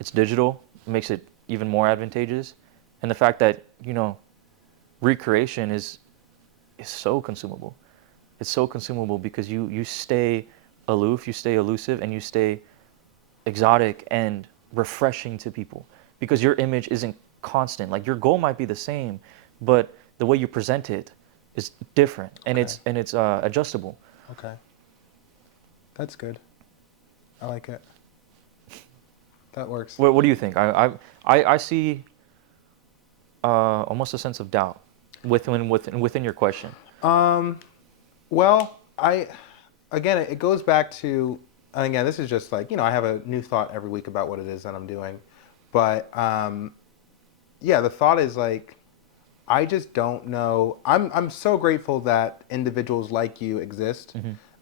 it's digital, makes it even more advantageous, and the fact that recreation is so consumable. It's so consumable because you stay aloof, you stay elusive, and you stay exotic and refreshing to people because your image isn't constant. Like your goal might be the same, but the way you present it is different, and it's adjustable. Okay. That's good. I like it. That works. What do you think? I see almost a sense of doubt within your question. Well, again, it goes back to, and again, this is just like, I have a new thought every week about what it is that I'm doing. But, yeah, the thought is like, I just don't know. I'm so grateful that individuals like you exist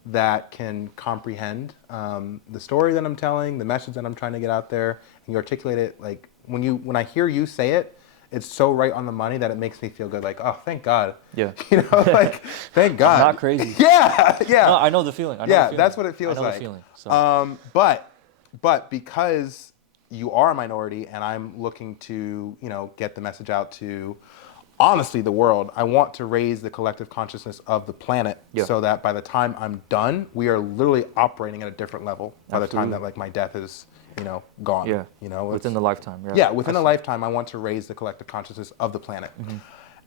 that can comprehend the story that I'm telling, the message that I'm trying to get out there, and you articulate it. Like when I hear you say it, it's so right on the money that it makes me feel good. Like, oh, thank God. Yeah. Like, thank God. I'm not crazy. Yeah, yeah. No, I know the feeling. That's what it feels like. I know the feeling. So. But because you are a minority and I'm looking to, get the message out to, honestly, the world, I want to raise the collective consciousness of the planet so that by the time I'm done, we are literally operating at a different level by the time that like my death is, gone. Yeah. Within the lifetime. Yeah, within a lifetime, I want to raise the collective consciousness of the planet.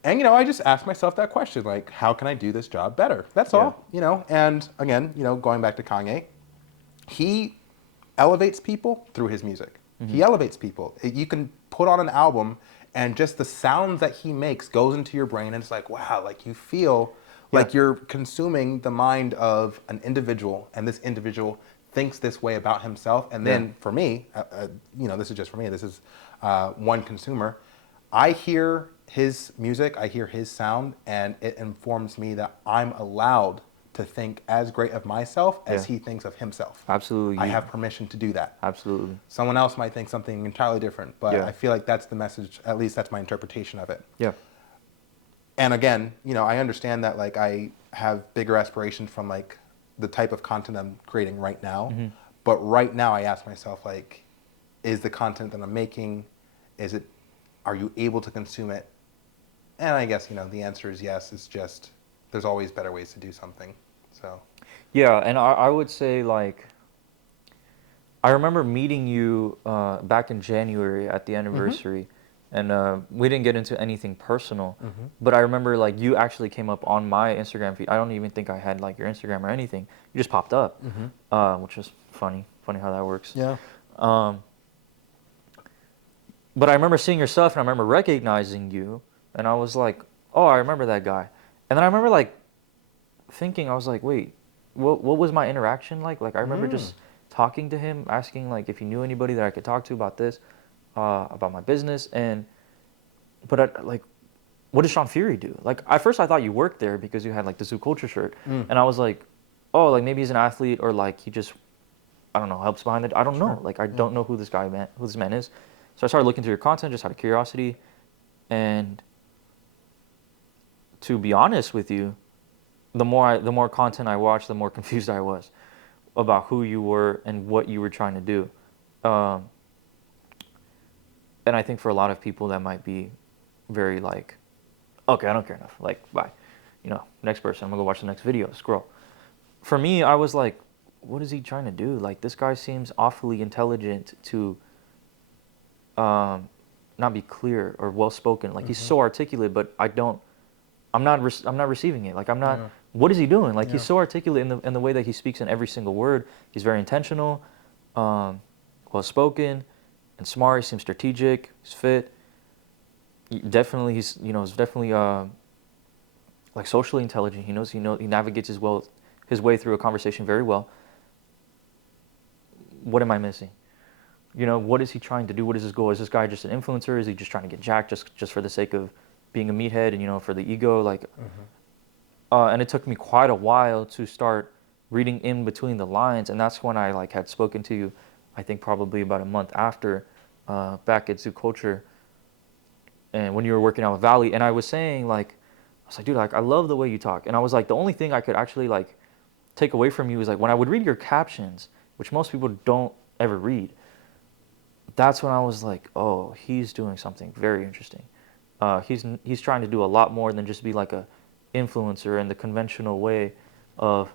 And, I just ask myself that question, like, how can I do this job better? That's all, And again, going back to Kanye, he elevates people through his music. He elevates people. You can put on an album and just the sounds that he makes goes into your brain and it's like, wow, like you feel like you're consuming the mind of an individual and this individual thinks this way about himself. And then for me, this is just for me, this is one consumer. I hear his music, I hear his sound, and it informs me that I'm allowed to think as great of myself as he thinks of himself. Absolutely. I have permission to do that. Absolutely. Someone else might think something entirely different, but I feel like that's the message, at least that's my interpretation of it. Yeah. And again, I understand that like I have bigger aspirations from like the type of content I'm creating right now. But right now I ask myself like, is the content that I'm making, are you able to consume it? And I guess, the answer is yes. It's just, there's always better ways to do something. So. Yeah, and I would say like, I remember meeting you back in January at the anniversary, and we didn't get into anything personal, but I remember like you actually came up on my Instagram feed. I don't even think I had like your Instagram or anything. You just popped up, which is funny how that works. Yeah. But I remember seeing your stuff and I remember recognizing you, and I was like, oh, I remember that guy. And then I remember like thinking, I was like, wait, what was my interaction like? Like I remember just talking to him, asking like if he knew anybody that I could talk to about this, about my business, but like, what does Sean Fury do? Like at first I thought you worked there because you had like the Zoo Culture shirt, and I was like, oh, like maybe he's an athlete or like he just, I don't know, helps behind it. I don't know. Like I don't know who this man is. So I started looking through your content just out of curiosity, and to be honest with you, the more content I watched, the more confused I was about who you were and what you were trying to do. And I think for a lot of people that might be very like, okay, I don't care enough. Like, bye. Next person, I'm gonna go watch the next video, scroll. For me, I was like, what is he trying to do? Like, this guy seems awfully intelligent to not be clear or well spoken. Like he's so articulate, but I'm not receiving it. Like I'm not. What is he doing? Like he's so articulate in the way that he speaks in every single word. He's very intentional, well spoken, and smart. He seems strategic. He's fit. He's definitely like socially intelligent. He navigates his way through a conversation very well. What am I missing? What is he trying to do? What is his goal? Is this guy just an influencer? Is he just trying to get jacked just for the sake of being a meathead and, for the ego, like, and it took me quite a while to start reading in between the lines. And that's when I like had spoken to you, I think probably about a month after, back at Zoo Culture, and when you were working out with Valley, and I was saying like, I was like, dude, like I love the way you talk. And I was like, the only thing I could actually like take away from you is like when I would read your captions, which most people don't ever read, that's when I was like, oh, he's doing something very interesting. He's trying to do a lot more than just be like a influencer in the conventional way of,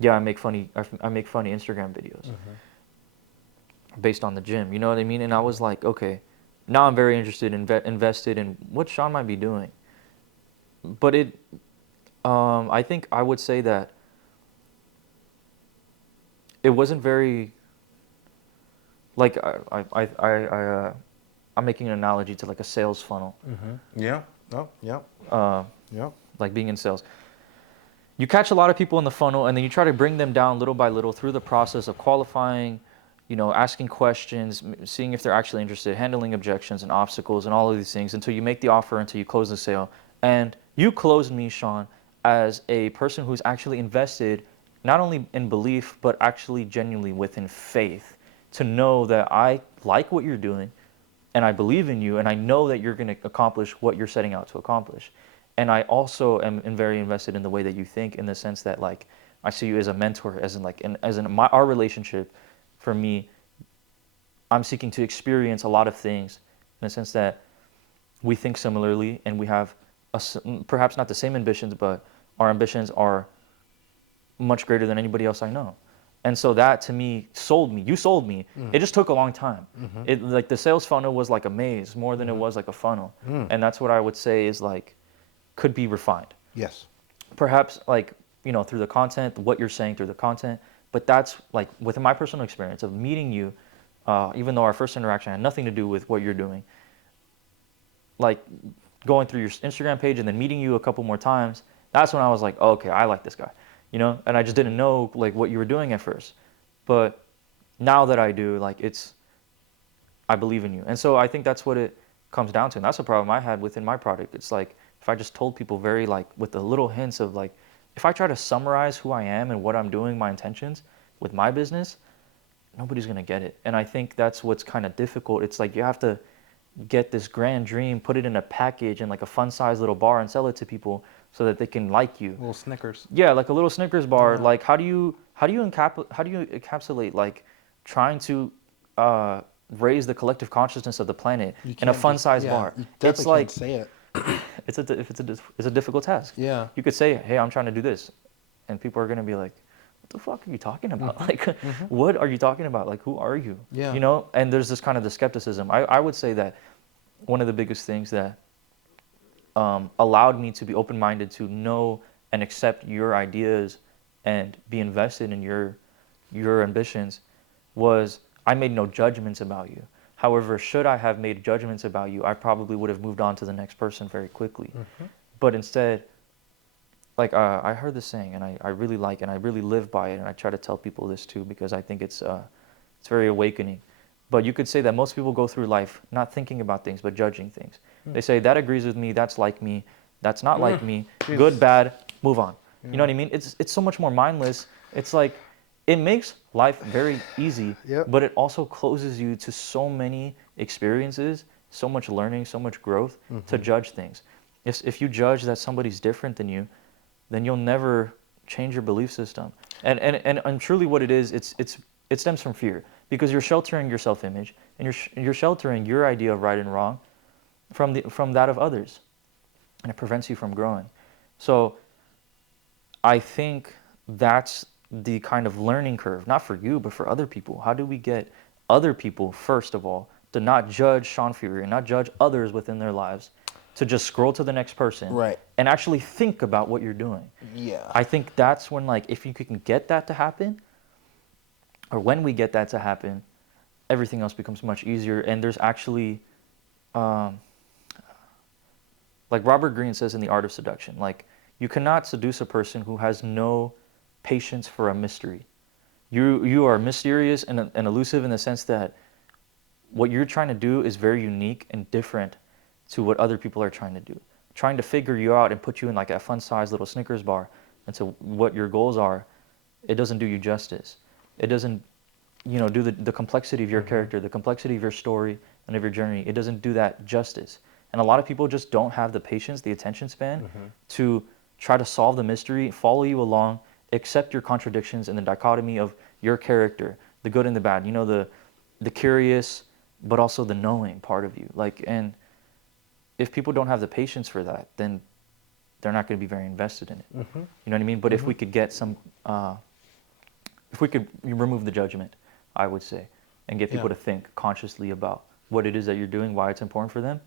yeah, I make funny Instagram videos based on the gym. You know what I mean? And I was like, okay, now I'm very interested, invested in what Sean might be doing. But I think I would say that it wasn't very, like I'm making an analogy to like a sales funnel. Yeah. Oh, yeah. Yeah. Like being in sales. You catch a lot of people in the funnel, and then you try to bring them down little by little through the process of qualifying, asking questions, seeing if they're actually interested, handling objections and obstacles and all of these things until you make the offer, until you close the sale. And you closed me, Sean, as a person who's actually invested not only in belief, but actually genuinely within faith to know that I like what you're doing and I believe in you and I know that you're going to accomplish what you're setting out to accomplish. And I also am very invested in the way that you think, in the sense that like I see you as a mentor, as in our relationship. For me, I'm seeking to experience a lot of things in the sense that we think similarly and we have perhaps not the same ambitions, but our ambitions are much greater than anybody else I know. And so that to me sold me. You sold me. It just took a long time. It like the sales funnel was like a maze more than it was like a funnel. And that's what I would say is like could be refined. Yes. Perhaps like, through the content, what you're saying through the content. But that's like within my personal experience of meeting you, even though our first interaction had nothing to do with what you're doing, like going through your Instagram page and then meeting you a couple more times, that's when I was like, oh, okay, I like this guy, and I just didn't know like what you were doing at first. But now that I do, like I believe in you. And so I think that's what it comes down to. And that's the problem I had within my product. It's like, if I just told people very like with the little hints of like, if I try to summarize who I am and what I'm doing, my intentions with my business, nobody's going to get it. And I think that's what's kind of difficult. It's like you have to get this grand dream, put it in a package in like a fun sized little bar and sell it to people so that they can like you. Little Snickers. Yeah, like a little Snickers bar. Yeah. Like how do you encapsulate like trying to raise the collective consciousness of the planet in a fun sized bar? It's like, can't say it. It's a difficult task. Yeah. You could say, hey, I'm trying to do this, and people are gonna be like, what the fuck are you talking about? Like, what are you talking about? Like, who are you? Yeah. And there's this kind of the skepticism. I would say that one of the biggest things that allowed me to be open-minded to know and accept your ideas and be invested in your ambitions was I made no judgments about you. However, should I have made judgments about you, I probably would have moved on to the next person very quickly. But instead, like I heard this saying, and I really like it, and I really live by it, and I try to tell people this too because I think it's very awakening. But you could say that most people go through life not thinking about things, but judging things. They say, that agrees with me, that's like me, that's not like me, good, bad, move on. You know what I mean? It's so much more mindless. It's like, it makes life very easy, but it also closes you to so many experiences, so much learning, so much growth to judge things. If you judge that somebody's different than you, then you'll never change your belief system. And truly what it is, it stems from fear, because you're sheltering your self-image and you're sheltering your idea of right and wrong from that of others, and it prevents you from growing. So I think that's the kind of learning curve, not for you, but for other people. How do we get other people, first of all, to not judge Sean Fury and not judge others within their lives, to just scroll to the next person, right, and actually think about what you're doing? Yeah. I think that's when, like, if you can get that to happen, or when we get that to happen, everything else becomes much easier. And there's actually, like Robert Greene says in The Art of Seduction, like, you cannot seduce a person who has no patience for a mystery. You are mysterious and elusive in the sense that what you're trying to do is very unique and different to what other people are trying to do. trying to figure you out and put you in like a fun-sized little Snickers bar into what your goals are, it doesn't do you justice. It doesn't, do the complexity of your character, the complexity of your story and of your journey. It doesn't do that justice. And a lot of people just don't have the patience, the attention span to try to solve the mystery, follow you along, accept your contradictions and the dichotomy of your character, the good and the bad, the curious, but also the knowing part of you. And if people don't have the patience for that, then they're not going to be very invested in it. You know what I mean? But if we could get if we could remove the judgment, I would say, and get people to think consciously about what it is that you're doing, why it's important for them,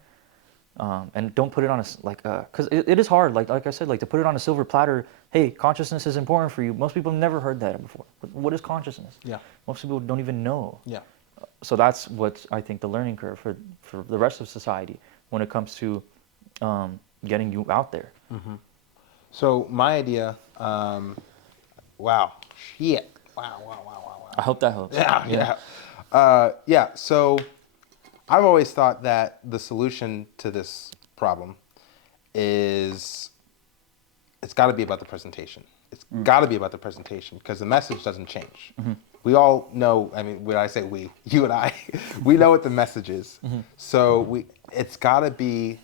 and don't put it on because it is hard. Like I said, to put it on a silver platter. Hey, consciousness is important for you. Most people have never heard that before. But what is consciousness? Yeah. Most people don't even know. Yeah. So that's what I think the learning curve for the rest of society when it comes to getting you out there. So my idea, wow, shit. Wow. I hope that helps. Yeah. So I've always thought that the solution to this problem is it's got to be about the presentation. It's got to be about the presentation because the message doesn't change. We all know, I mean, when I say we, you and I, we know what the message is. So it's got to be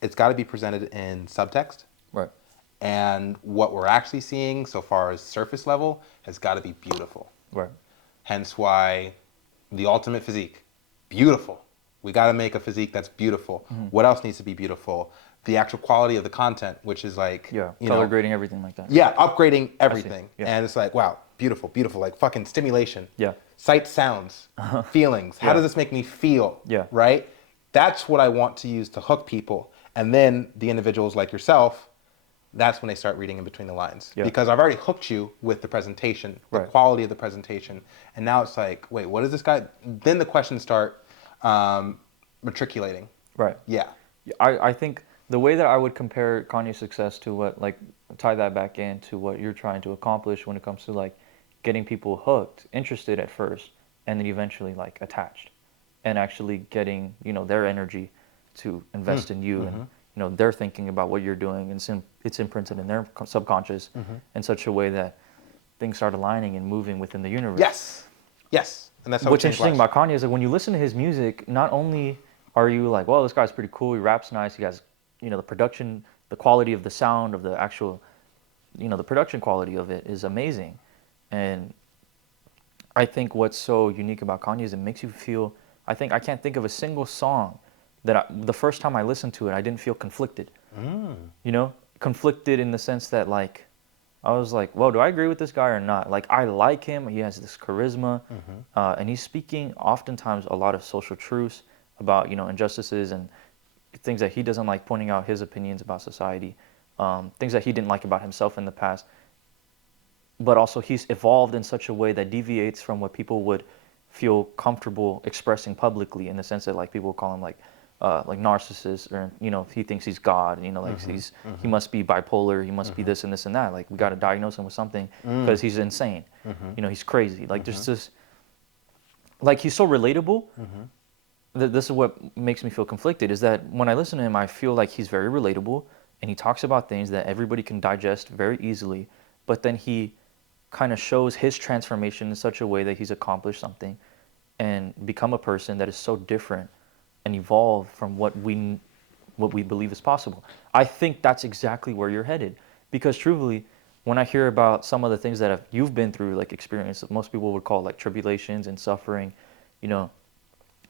presented in subtext. Right. And what we're actually seeing so far as surface level has got to be beautiful. Right. Hence why the ultimate physique, beautiful. We got to make a physique that's beautiful. What else needs to be beautiful? The actual quality of the content, which is color grading, everything like that. Yeah, upgrading everything. Yeah. And it's like, wow, beautiful, like fucking stimulation. Yeah. Sight, sounds, feelings. How does this make me feel? Yeah. Right? That's what I want to use to hook people. And then the individuals like yourself, that's when they start reading in between the lines. Yeah. Because I've already hooked you with the presentation, the Right. quality of the presentation. And now it's like, wait, what is this guy? Then the questions start matriculating. Right. Yeah. I think the way that I would compare Kanye's success to what, tie that back into what you're trying to accomplish when it comes to, getting people hooked, interested at first, and then eventually, attached. And actually getting, their energy to invest in you and, they're thinking about what you're doing and it's imprinted in their subconscious in such a way that things start aligning and moving within the universe. Yes. And that's how What's interesting about Kanye is that when you listen to his music, not only are you like, well, this guy's pretty cool, he raps nice, he has, the production, the quality of the sound of the actual, the production quality of it is amazing. And I think what's so unique about Kanye is it makes you feel, I can't think of a single song that the first time I listened to it, I didn't feel conflicted. Conflicted in the sense that I was like, well, do I agree with this guy or not? I like him. He has this charisma. And he's speaking oftentimes a lot of social truths about, injustices and things that he doesn't like, pointing out his opinions about society, things that he didn't like about himself in the past. But also he's evolved in such a way that deviates from what people would feel comfortable expressing publicly, in the sense that people call him narcissist, or he thinks he's God, he must be bipolar, he must be this and this and that. We got to diagnose him with something because he's insane. He's crazy. There's this, he's so relatable. This is what makes me feel conflicted, is that when I listen to him, I feel like he's very relatable and he talks about things that everybody can digest very easily, but then he kind of shows his transformation in such a way that he's accomplished something and become a person that is so different and evolve from what we believe is possible. I think that's exactly where you're headed, because truthfully, when I hear about some of the things that you've been through, experience that most people would call tribulations and suffering,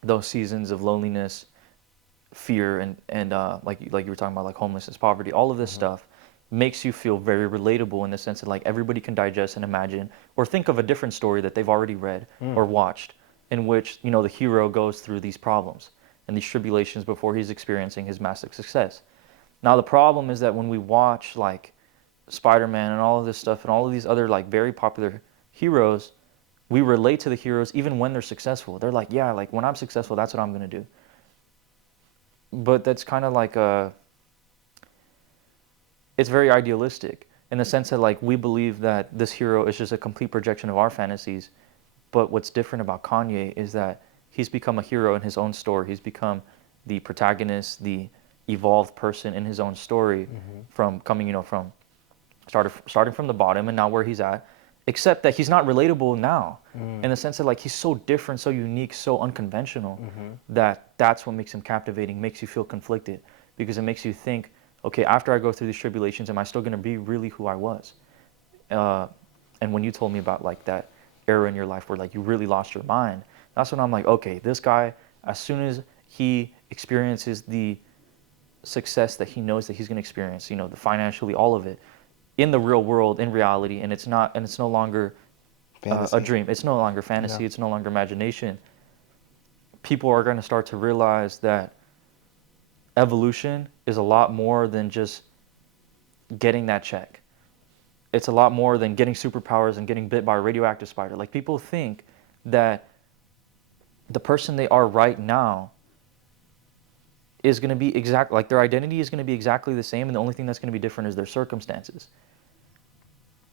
those seasons of loneliness, fear, and like you were talking about, homelessness, poverty, all of this stuff makes you feel very relatable, in the sense that everybody can digest and imagine or think of a different story that they've already read or watched, in which the hero goes through these problems and these tribulations before he's experiencing his massive success. Now the problem is that when we watch Spider-Man and all of this stuff and all of these other very popular heroes, we relate to the heroes even when they're successful. They're like, yeah, when I'm successful, that's what I'm going to do. But that's kind of it's very idealistic, in the sense that we believe that this hero is just a complete projection of our fantasies. But what's different about Kanye is that he's become a hero in his own story. He's become the protagonist, the evolved person in his own story from coming, from starting from the bottom and now where he's at, except that he's not relatable now in the sense that like he's so different, so unique, so unconventional that that's what makes him captivating, makes you feel conflicted because it makes you think, okay, after I go through these tribulations, am I still going to be really who I was? And when you told me about like that era in your life where like you really lost your mind, that's when I'm like, okay, this guy, as soon as he experiences the success that he knows that he's going to experience, the financially, all of it, in the real world, in reality, and it's no longer a dream. It's no longer fantasy. Yeah. It's no longer imagination. People are going to start to realize that evolution is a lot more than just getting that check. It's a lot more than getting superpowers and getting bit by a radioactive spider. Like people think that the person they are right now is going to be like their identity is going to be exactly the same, and the only thing that's going to be different is their circumstances.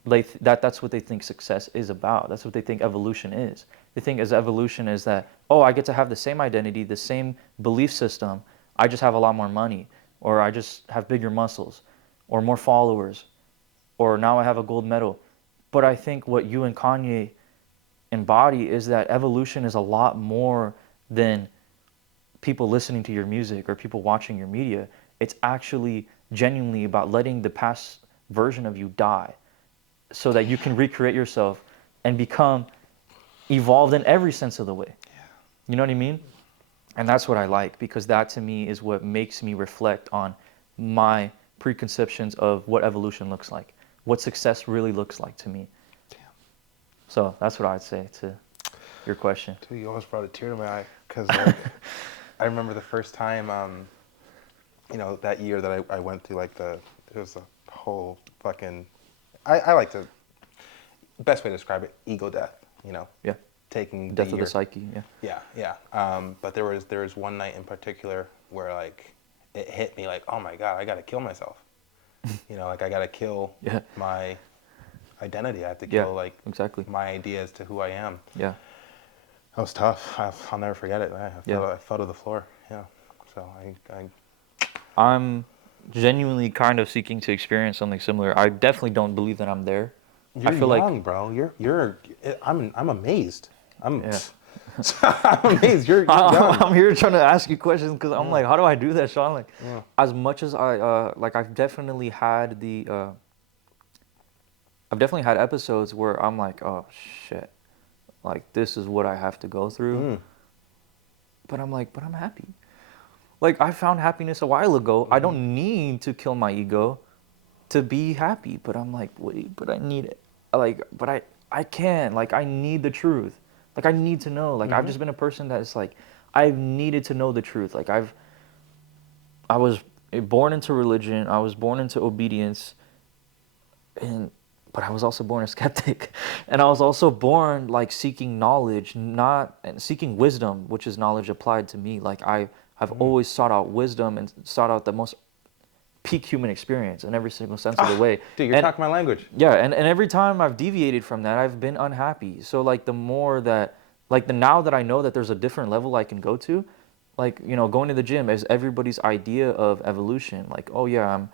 That's what they think success is about. That's what they think evolution is. They think as evolution is that, oh, I get to have the same identity, the same belief system. I just have a lot more money, or I just have bigger muscles, or more followers, or now I have a gold medal. But I think what you and Kanye embody is that evolution is a lot more than people listening to your music or people watching your media. It's actually genuinely about letting the past version of you die so that you can recreate yourself and become evolved in every sense of the way. Yeah. You know what I mean? And that's what I like, because that to me is what makes me reflect on my preconceptions of what evolution looks like, what success really looks like to me. Damn. So that's what I'd say to your question. Dude, you almost brought a tear to my eye because like, I remember the first time, that year that I went through like it was a whole fucking, I like to, best way to describe it, ego death, Yeah. taking Death the of year. the psyche, yeah. Yeah. But there was one night in particular where like it hit me like, oh my God, I gotta kill myself. Like I gotta kill Yeah. my identity. I have to kill exactly. my idea as to who I am. Yeah. That was tough. I'll never forget it. I fell to the floor. Yeah. So I'm genuinely kind of seeking to experience something similar. I definitely don't believe that I'm there. You're I feel young, bro. I'm amazed. Yeah. I'm amazed. You're young. I'm here trying to ask you questions because I'm like, how do I do that, Sean? Like, as much as I've definitely had I've definitely had episodes where I'm like, oh shit, like this is what I have to go through. But I'm like, but I'm happy. Like I found happiness a while ago. I don't need to kill my ego to be happy. But I'm like, wait, but I need it. But I can't. Like I need the truth. Like I need to know. Like I've just been a person that's like, I've needed to know the truth. Like I was born into religion. I was born into obedience, but I was also born a skeptic, and I was also born like seeking knowledge, not and seeking wisdom, which is knowledge applied to me. Like I have always sought out wisdom and sought out the most peak human experience in every single sense of the way. Dude, you're talking my language. Yeah, and every time I've deviated from that, I've been unhappy. So like the more that, like the now that I know that there's a different level I can go to, like, going to the gym is everybody's idea of evolution. Like, oh yeah, I'm,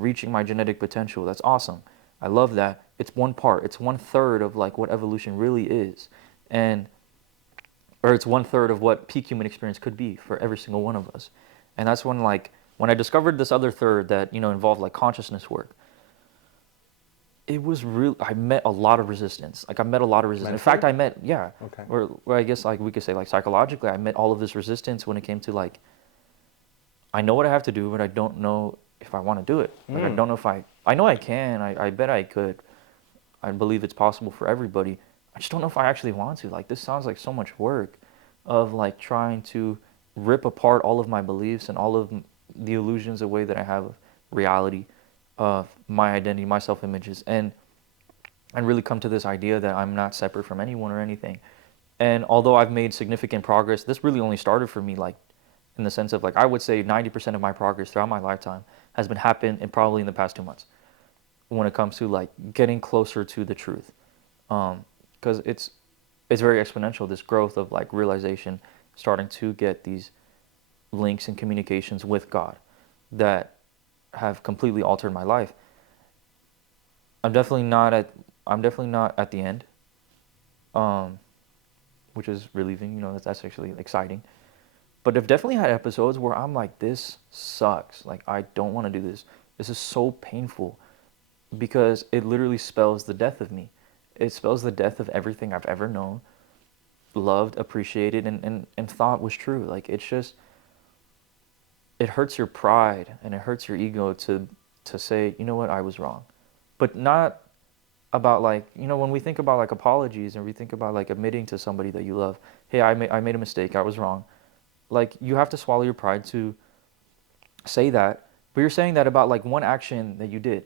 reaching my genetic potential. That's awesome. I love that. It's one part. It's 1/3 of like what evolution really is. Or it's 1/3 of what peak human experience could be for every single one of us. And that's when I discovered this other third that, involved like consciousness work, it was real. I met a lot of resistance. Like I met a lot of resistance. In fact, I met, Okay. or I guess like we could say like psychologically, I met all of this resistance when it came to like, I know what I have to do, but I don't know if I want to do it. Like I don't know if I know I can, I bet I could. I believe it's possible for everybody. I just don't know if I actually want to. Like this sounds like so much work of like trying to rip apart all of my beliefs and all of the illusions away that I have of reality, of my identity, my self-images, and really come to this idea that I'm not separate from anyone or anything. And although I've made significant progress, this really only started for me like in the sense of like I would say 90% of my progress throughout my lifetime has been happened and probably in the past 2 months when it comes to like getting closer to the truth. Because it's very exponential, this growth of like realization, starting to get these links and communications with God. that have completely altered my life. I'm definitely not at the end, um, which is relieving. That's actually exciting. But I've definitely had episodes where I'm like, this sucks. Like, I don't want to do this. This is so painful because it literally spells the death of me. It spells the death of everything I've ever known, loved, appreciated, and thought was true. Like, it hurts your pride and it hurts your ego to say, you know what, I was wrong. But not about like, when we think about like apologies and we think about like admitting to somebody that you love, hey, I made a mistake, I was wrong. Like, you have to swallow your pride to say that, but you're saying that about like one action that you did.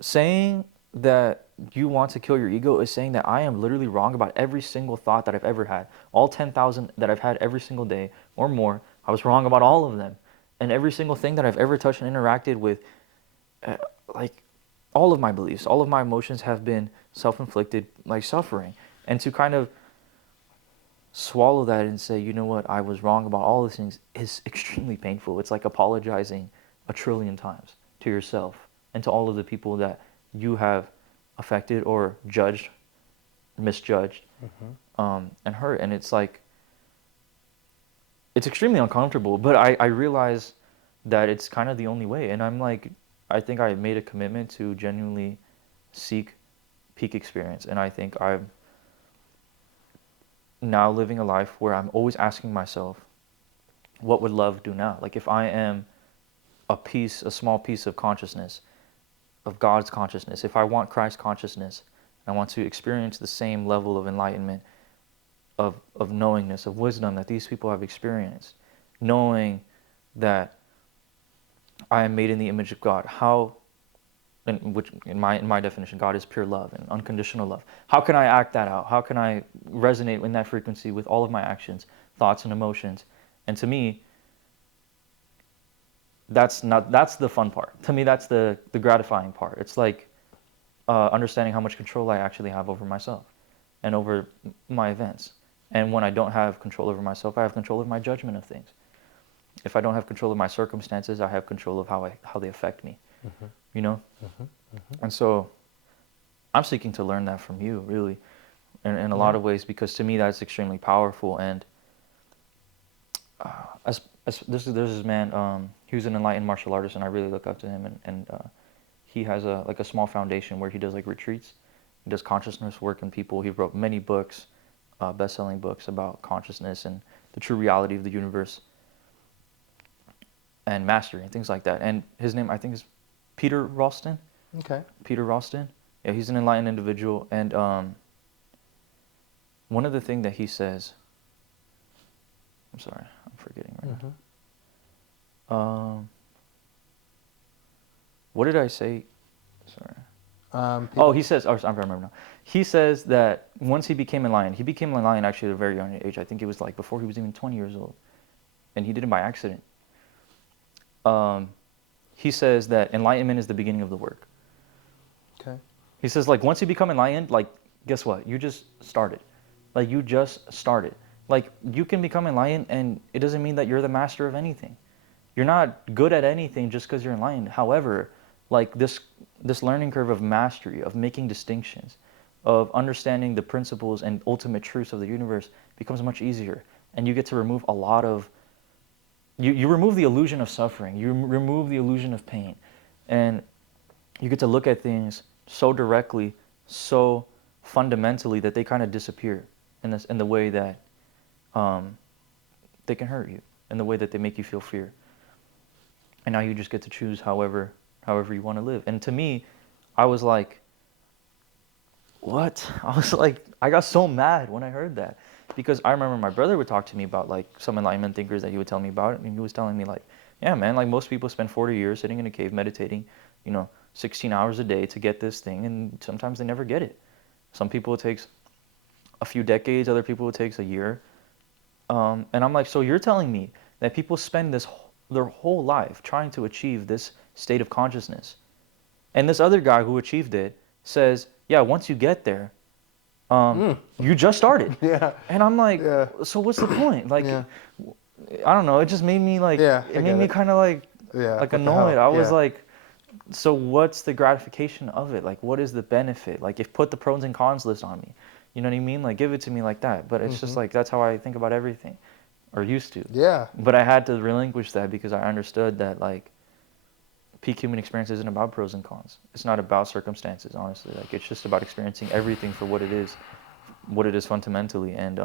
Saying that you want to kill your ego is saying that I am literally wrong about every single thought that I've ever had. All 10,000 that I've had every single day or more, I was wrong about all of them. And every single thing that I've ever touched and interacted with, like all of my beliefs, all of my emotions have been self-inflicted like suffering. And to kind of swallow that and say, you know what, I was wrong about all these things is extremely painful. It's like apologizing 1,000,000,000 times to yourself and to all of the people that you have affected or judged, misjudged, and hurt. And it's like, it's extremely uncomfortable, but I realize that it's kind of the only way. And I'm like, I think I made a commitment to genuinely seek peak experience. And I think I'm now living a life where I'm always asking myself, what would love do now? Like, if I am a small piece of consciousness, of God's consciousness, if I want Christ consciousness, I want to experience the same level of enlightenment, of knowingness, of wisdom that these people have experienced, knowing that I am made in the image of God. Which in my definition, God is pure love and unconditional love. How can I act that out? How can I resonate in that frequency with all of my actions, thoughts, and emotions? And to me, that's the fun part. To me, that's the gratifying part. It's like understanding how much control I actually have over myself and over my events. And when I don't have control over myself, I have control of my judgment of things. If I don't have control of my circumstances, I have control of how they affect me. You know? And so I'm seeking to learn that from you, really, in a lot of ways, because to me that's extremely powerful. And there's this man, he was an enlightened martial artist, and I really look up to him. And he has a small foundation where he does like retreats. He does consciousness work in people. He wrote many books, best-selling books about consciousness and the true reality of the universe and mastery and things like that. And his name, I think, is Peter Ralston. Okay. Peter Ralston. Yeah, he's an enlightened individual. And one of the things that he says, I'm sorry, I'm forgetting right now. What did I say? Sorry. He says, I'm trying to remember now. He says that once he became enlightened actually at a very young age. I think it was like before he was even 20 years old. And he did it by accident. He says that enlightenment is the beginning of the work. Okay. He says, like, once you become enlightened, like, guess what? You just started. Like, you just started. Like, you can become enlightened, and it doesn't mean that you're the master of anything. You're not good at anything just because you're enlightened. However, like, this learning curve of mastery, of making distinctions, of understanding the principles and ultimate truths of the universe becomes much easier. And you get to remove a lot of... You remove the illusion of suffering. You remove the illusion of pain. And you get to look at things so directly, so fundamentally that they kind of disappear in the way that they can hurt you, in the way that they make you feel fear. And now you just get to choose however you want to live. And to me, I was like, what? I was like, I got so mad when I heard that. Because I remember my brother would talk to me about like some enlightenment thinkers that he would tell me about, and he was telling me like, yeah, man, like most people spend 40 years sitting in a cave meditating, 16 hours a day to get this thing, and sometimes they never get it. Some people it takes a few decades, other people it takes a year. And I'm like, so you're telling me that people spend their whole life trying to achieve this state of consciousness, and this other guy who achieved it says, yeah, once you get there, you just started. Yeah. And I'm like, Yeah. so what's the point? Like, Yeah. I don't know. It just made me like, Yeah, it made me kind of like Yeah. like What the annoyed. hell? I was Yeah. like, so what's the gratification of it? Like, what is the benefit? Like, if put the pros and cons list on me, you know what I mean? Like, give it to me like that. But it's just like, that's how I think about everything, or used to. Yeah. But I had to relinquish that because I understood that, like, peak human experience isn't about pros and cons. It's not about circumstances, honestly. Like, it's just about experiencing everything for what it is fundamentally. And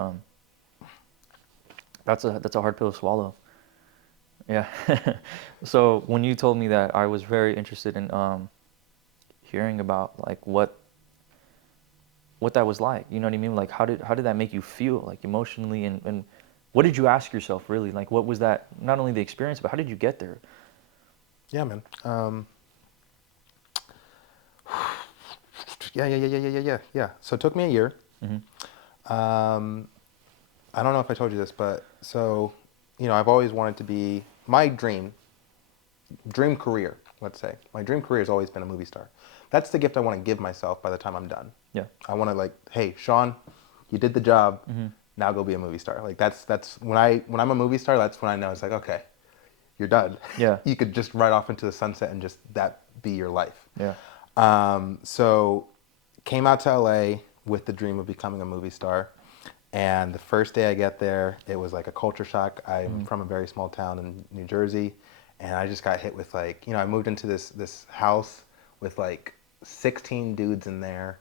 that's a hard pill to swallow. Yeah. So when you told me that, I was very interested in hearing about like what that was like. You know what I mean? Like how did that make you feel, like emotionally, and what did you ask yourself really? Like what was that, not only the experience, but how did you get there? Yeah, man. Yeah. So it took me a year. Hmm. Um, I don't know if I told you this, but so, I've always wanted to be my dream career, let's say. My dream career has always been a movie star. That's the gift I want to give myself by the time I'm done. Yeah. I want to like, hey, Sean, you did the job. Hmm. Now go be a movie star. Like that's when I'm a movie star, that's when I know it's like, okay, you're done. Yeah. You could just ride off into the sunset and just that be your life. Yeah. So came out to LA with the dream of becoming a movie star. And the first day I get there, it was like a culture shock. I'm Hmm. from a very small town in New Jersey, and I just got hit with like, I moved into this house with like 16 dudes in there,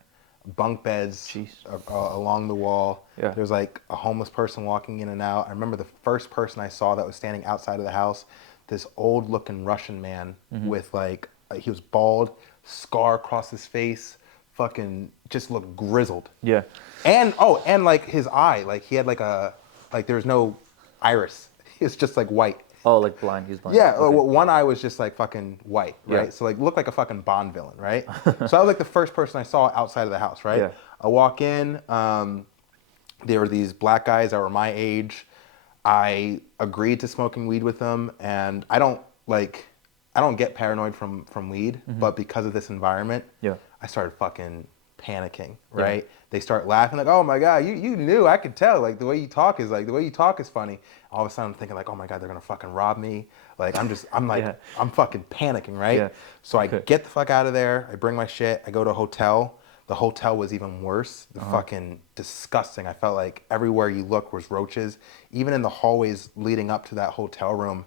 bunk beds Jeez. along the wall. Yeah. There was like a homeless person walking in and out. I remember the first person I saw that was standing outside of the house, this old looking Russian man with like, he was bald, scar across his face, fucking just looked grizzled. Yeah. And like his eye, like he had like there was no iris. He was just like white. Oh, like blind. He's blind. Yeah, Okay. one eye was just like fucking white, right? Yeah. So like looked like a fucking Bond villain, right? So I was like the first person I saw outside of the house, right? Yeah. I walk in, there were these black guys that were my age. I agreed to smoking weed with them, and I don't get paranoid from weed, but because of this environment, Yeah. I started fucking panicking, Yeah. right? They start laughing like, "Oh my god, you knew, I could tell. Like the way you talk is funny." All of a sudden, I'm thinking like, "Oh my god, they're gonna fucking rob me." Like Yeah. I'm fucking panicking, right? Yeah. So I Okay. get the fuck out of there. I bring my shit. I go to a hotel. The hotel was even worse. The fucking disgusting. I felt like everywhere you look was roaches. Even in the hallways leading up to that hotel room,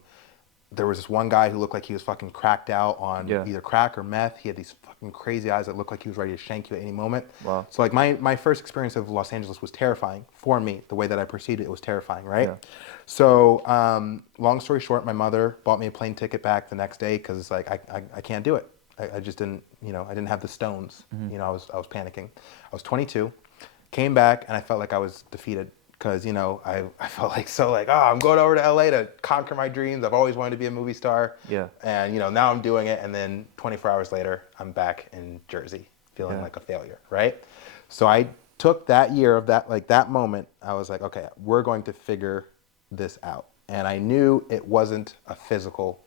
there was this one guy who looked like he was fucking cracked out on Yeah. either crack or meth. He had these fucking crazy eyes that looked like he was ready to shank you at any moment. Wow. So like my first experience of Los Angeles was terrifying for me. The way that I perceived it was terrifying, right? Yeah. So long story short, my mother bought me a plane ticket back the next day because it's like I can't do it. I just didn't, I didn't have the stones. I was panicking. I was 22, came back, and I felt like I was defeated because, I felt like I'm going over to LA to conquer my dreams. I've always wanted to be a movie star. Yeah. And, now I'm doing it. And then 24 hours later, I'm back in Jersey feeling Yeah. like a failure, right? So I took that year of that moment, I was like, okay, we're going to figure this out. And I knew it wasn't a physical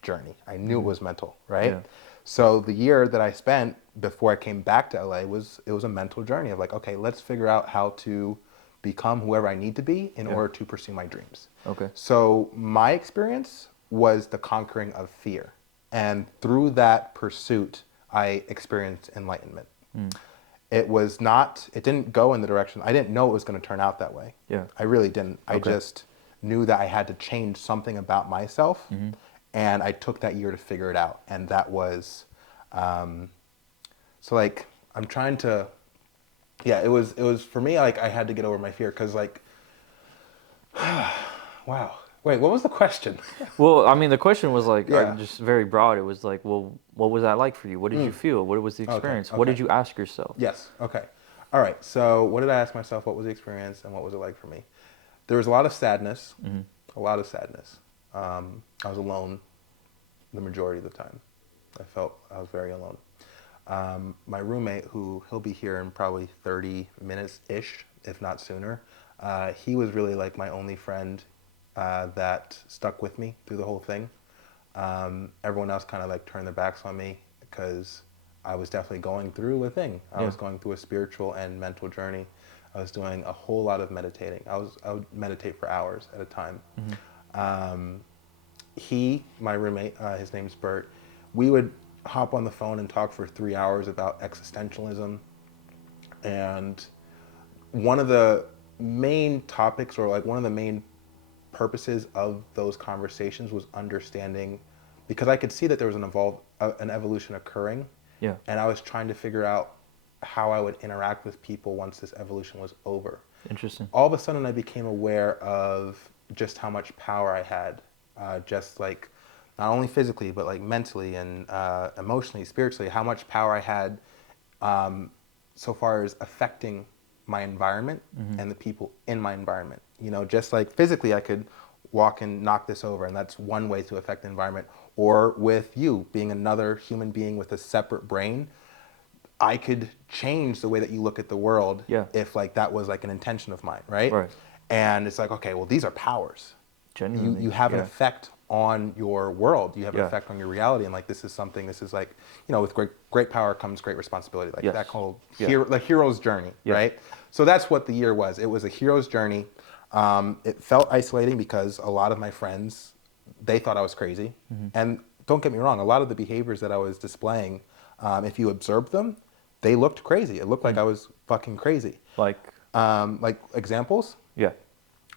journey. I knew it was mental, right? Yeah. So the year that I spent before I came back to LA was a mental journey of like, okay, let's figure out how to become whoever I need to be in Yeah. order to pursue my dreams. Okay. So my experience was the conquering of fear. And through that pursuit, I experienced enlightenment. It didn't go in the direction, I didn't know it was going to turn out that way. Yeah. I really didn't. I Okay. just knew that I had to change something about myself. And I took that year to figure it out. And that was, so like, I'm trying to, yeah, it was for me, like I had to get over my fear. Cause like, wow. Wait, what was the question? Well, I mean, the question was like, Yeah. just very broad. It was like, well, what was that like for you? What did you feel? What was the experience? What okay. did you ask yourself? Yes. Okay. All right. So what did I ask myself? What was the experience and what was it like for me? There was a lot of sadness, a lot of sadness. I was alone the majority of the time. I felt I was very alone. My roommate, who he'll be here in probably 30 minutes-ish, if not sooner, he was really like my only friend that stuck with me through the whole thing. Everyone else kind of like turned their backs on me because I was definitely going through a thing. I was going through a spiritual and mental journey. I was doing a whole lot of meditating. I would meditate for hours at a time. my roommate, his name's Bert, we would hop on the phone and talk for 3 hours about existentialism. And one of the main topics, or like one of the main purposes of those conversations, was understanding, because I could see that there was an evolution occurring. Yeah. And I was trying to figure out how I would interact with people once this evolution was over. Interesting. All of a sudden I became aware of just how much power I had, just like not only physically, but like mentally and emotionally, spiritually, how much power I had, so far as affecting my environment and the people in my environment. You know, just like physically I could walk and knock this over, and that's one way to affect the environment. Or with you being another human being with a separate brain, I could change the way that you look at the world. Yeah. If like that was like an intention of mine, right? Right. And it's like, okay, well, these are powers. Genuinely. You have an Yeah. effect on your world. You have an Yeah. effect on your reality. And like, this is like, you know, with great power comes great responsibility. Like Yes. that whole Yeah. the hero's journey, Yeah. right? So that's what the year was. It was a hero's journey. It felt isolating because a lot of my friends, they thought I was crazy. And don't get me wrong, a lot of the behaviors that I was displaying, if you observed them, they looked crazy. It looked like I was fucking crazy. Like Examples? yeah.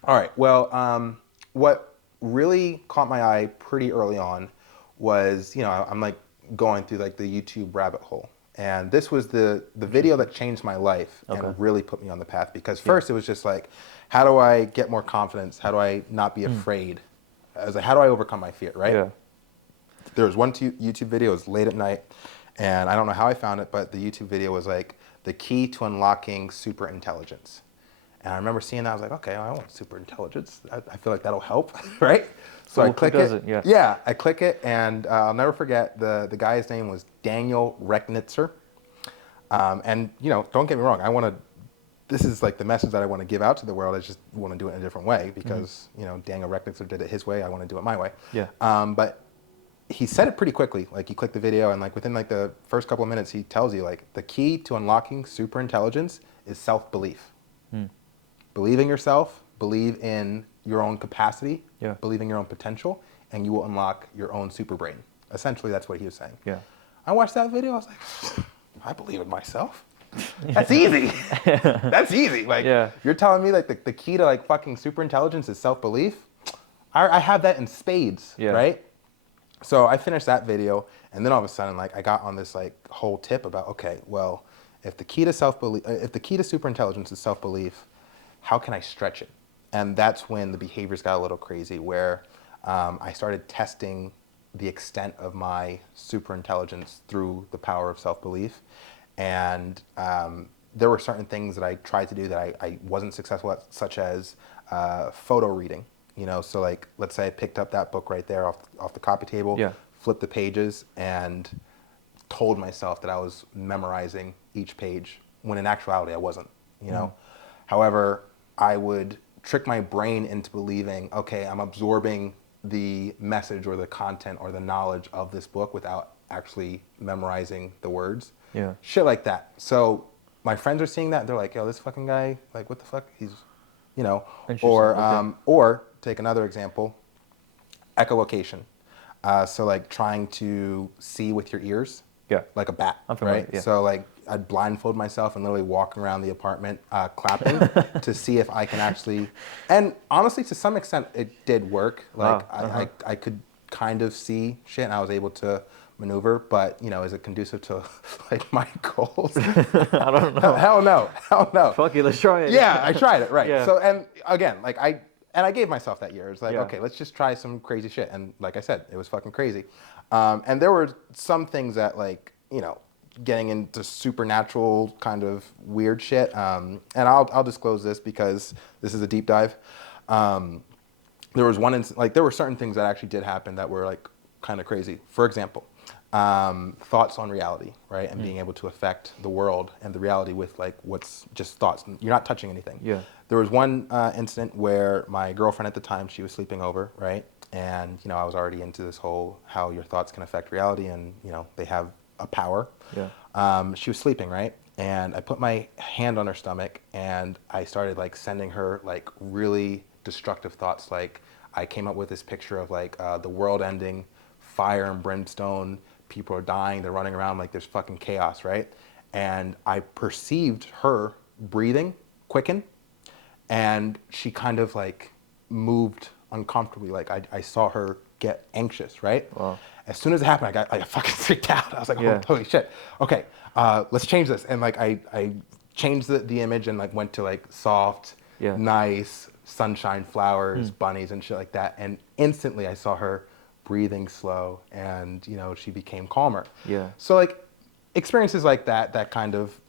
All right. Well, what really caught my eye pretty early on was, you know, I'm like going through like the YouTube rabbit hole. And this was the video that changed my life and really put me on the path, because first it was just like, how do I get more confidence? How do I not be afraid? I was like, how do I overcome my fear, right? Yeah. There was one YouTube video, it was late at night, and I don't know how I found it, but the YouTube video was like, the key to unlocking super intelligence. And I remember seeing that, I was like, okay, I want super intelligence. I feel like that'll help, right? So I click it. Yeah, I click it, and I'll never forget, the guy's name was Daniel Recknitzer. And, you know, don't get me wrong, this is like the message that I want to give out to the world. I just want to do it in a different way because, you know, Daniel Recknitzer did it his way. I want to do it my way. Yeah. But he said it pretty quickly. Like, you click the video, and like within like the first couple of minutes, he tells you like the key to unlocking super intelligence is self-belief. Believe in yourself, believe in your own capacity, believe in your own potential, and you will unlock your own super brain. Essentially, that's what he was saying. Yeah. I watched that video, I was like, I believe in myself. That's easy. That's easy. Like, you're telling me like the key to like fucking super intelligence is self-belief? I have that in spades, right? So I finished that video, and then all of a sudden, like, I got on this like whole tip about, okay, well, if the key to super intelligence is self-belief, how can I stretch it? And that's when the behaviors got a little crazy, where I started testing the extent of my super intelligence through the power of self-belief. And there were certain things that I tried to do that I wasn't successful at, such as photo reading. You know, so like, let's say I picked up that book right there off the copy table, flipped the pages, and told myself that I was memorizing each page, when in actuality I wasn't, you know. However, I would trick my brain into believing, okay, I'm absorbing the message or the content or the knowledge of this book without actually memorizing the words. Yeah. Shit like that. So my friends are seeing that, they're like, yo, this fucking guy, like, what the fuck? He's, you know, or take another example, echolocation. So like trying to see with your ears, like a bat, right? So like I'd blindfold myself and literally walk around the apartment clapping to see if I can actually, and honestly, to some extent, it did work. Like I could kind of see shit, and I was able to maneuver, but you know, is it conducive to like my goals? I don't know. Hell no. Fuck it, let's try it. Yeah, I tried it, right. So, and again, like I gave myself that year. It's like, okay, let's just try some crazy shit. And like I said, it was fucking crazy. And there were some things that, like, you know, getting into supernatural kind of weird shit. And I'll disclose this because this is a deep dive. There was there were certain things that actually did happen that were like kind of crazy. For example, thoughts on reality, right? And being able to affect the world and the reality with like what's just thoughts. You're not touching anything. Yeah. There was one incident where my girlfriend at the time, she was sleeping over, right? And, you know, I was already into this whole how your thoughts can affect reality, and, you know, they have a power. Yeah. She was sleeping, right? And I put my hand on her stomach, and I started like sending her like really destructive thoughts, like, I came up with this picture of like the world ending, fire and brimstone, people are dying, they're running around like there's fucking chaos, right? And I perceived her breathing quicken, and she kind of like moved uncomfortably. Like I saw her get anxious, right? Wow. As soon as it happened, I fucking freaked out. I was like, oh, Yeah. holy shit. Okay, let's change this. And like I changed the image and like went to like soft, Yeah. nice, sunshine, flowers, bunnies and shit like that. And instantly I saw her breathing slow, and you know, she became calmer. Yeah. So like experiences like that kind of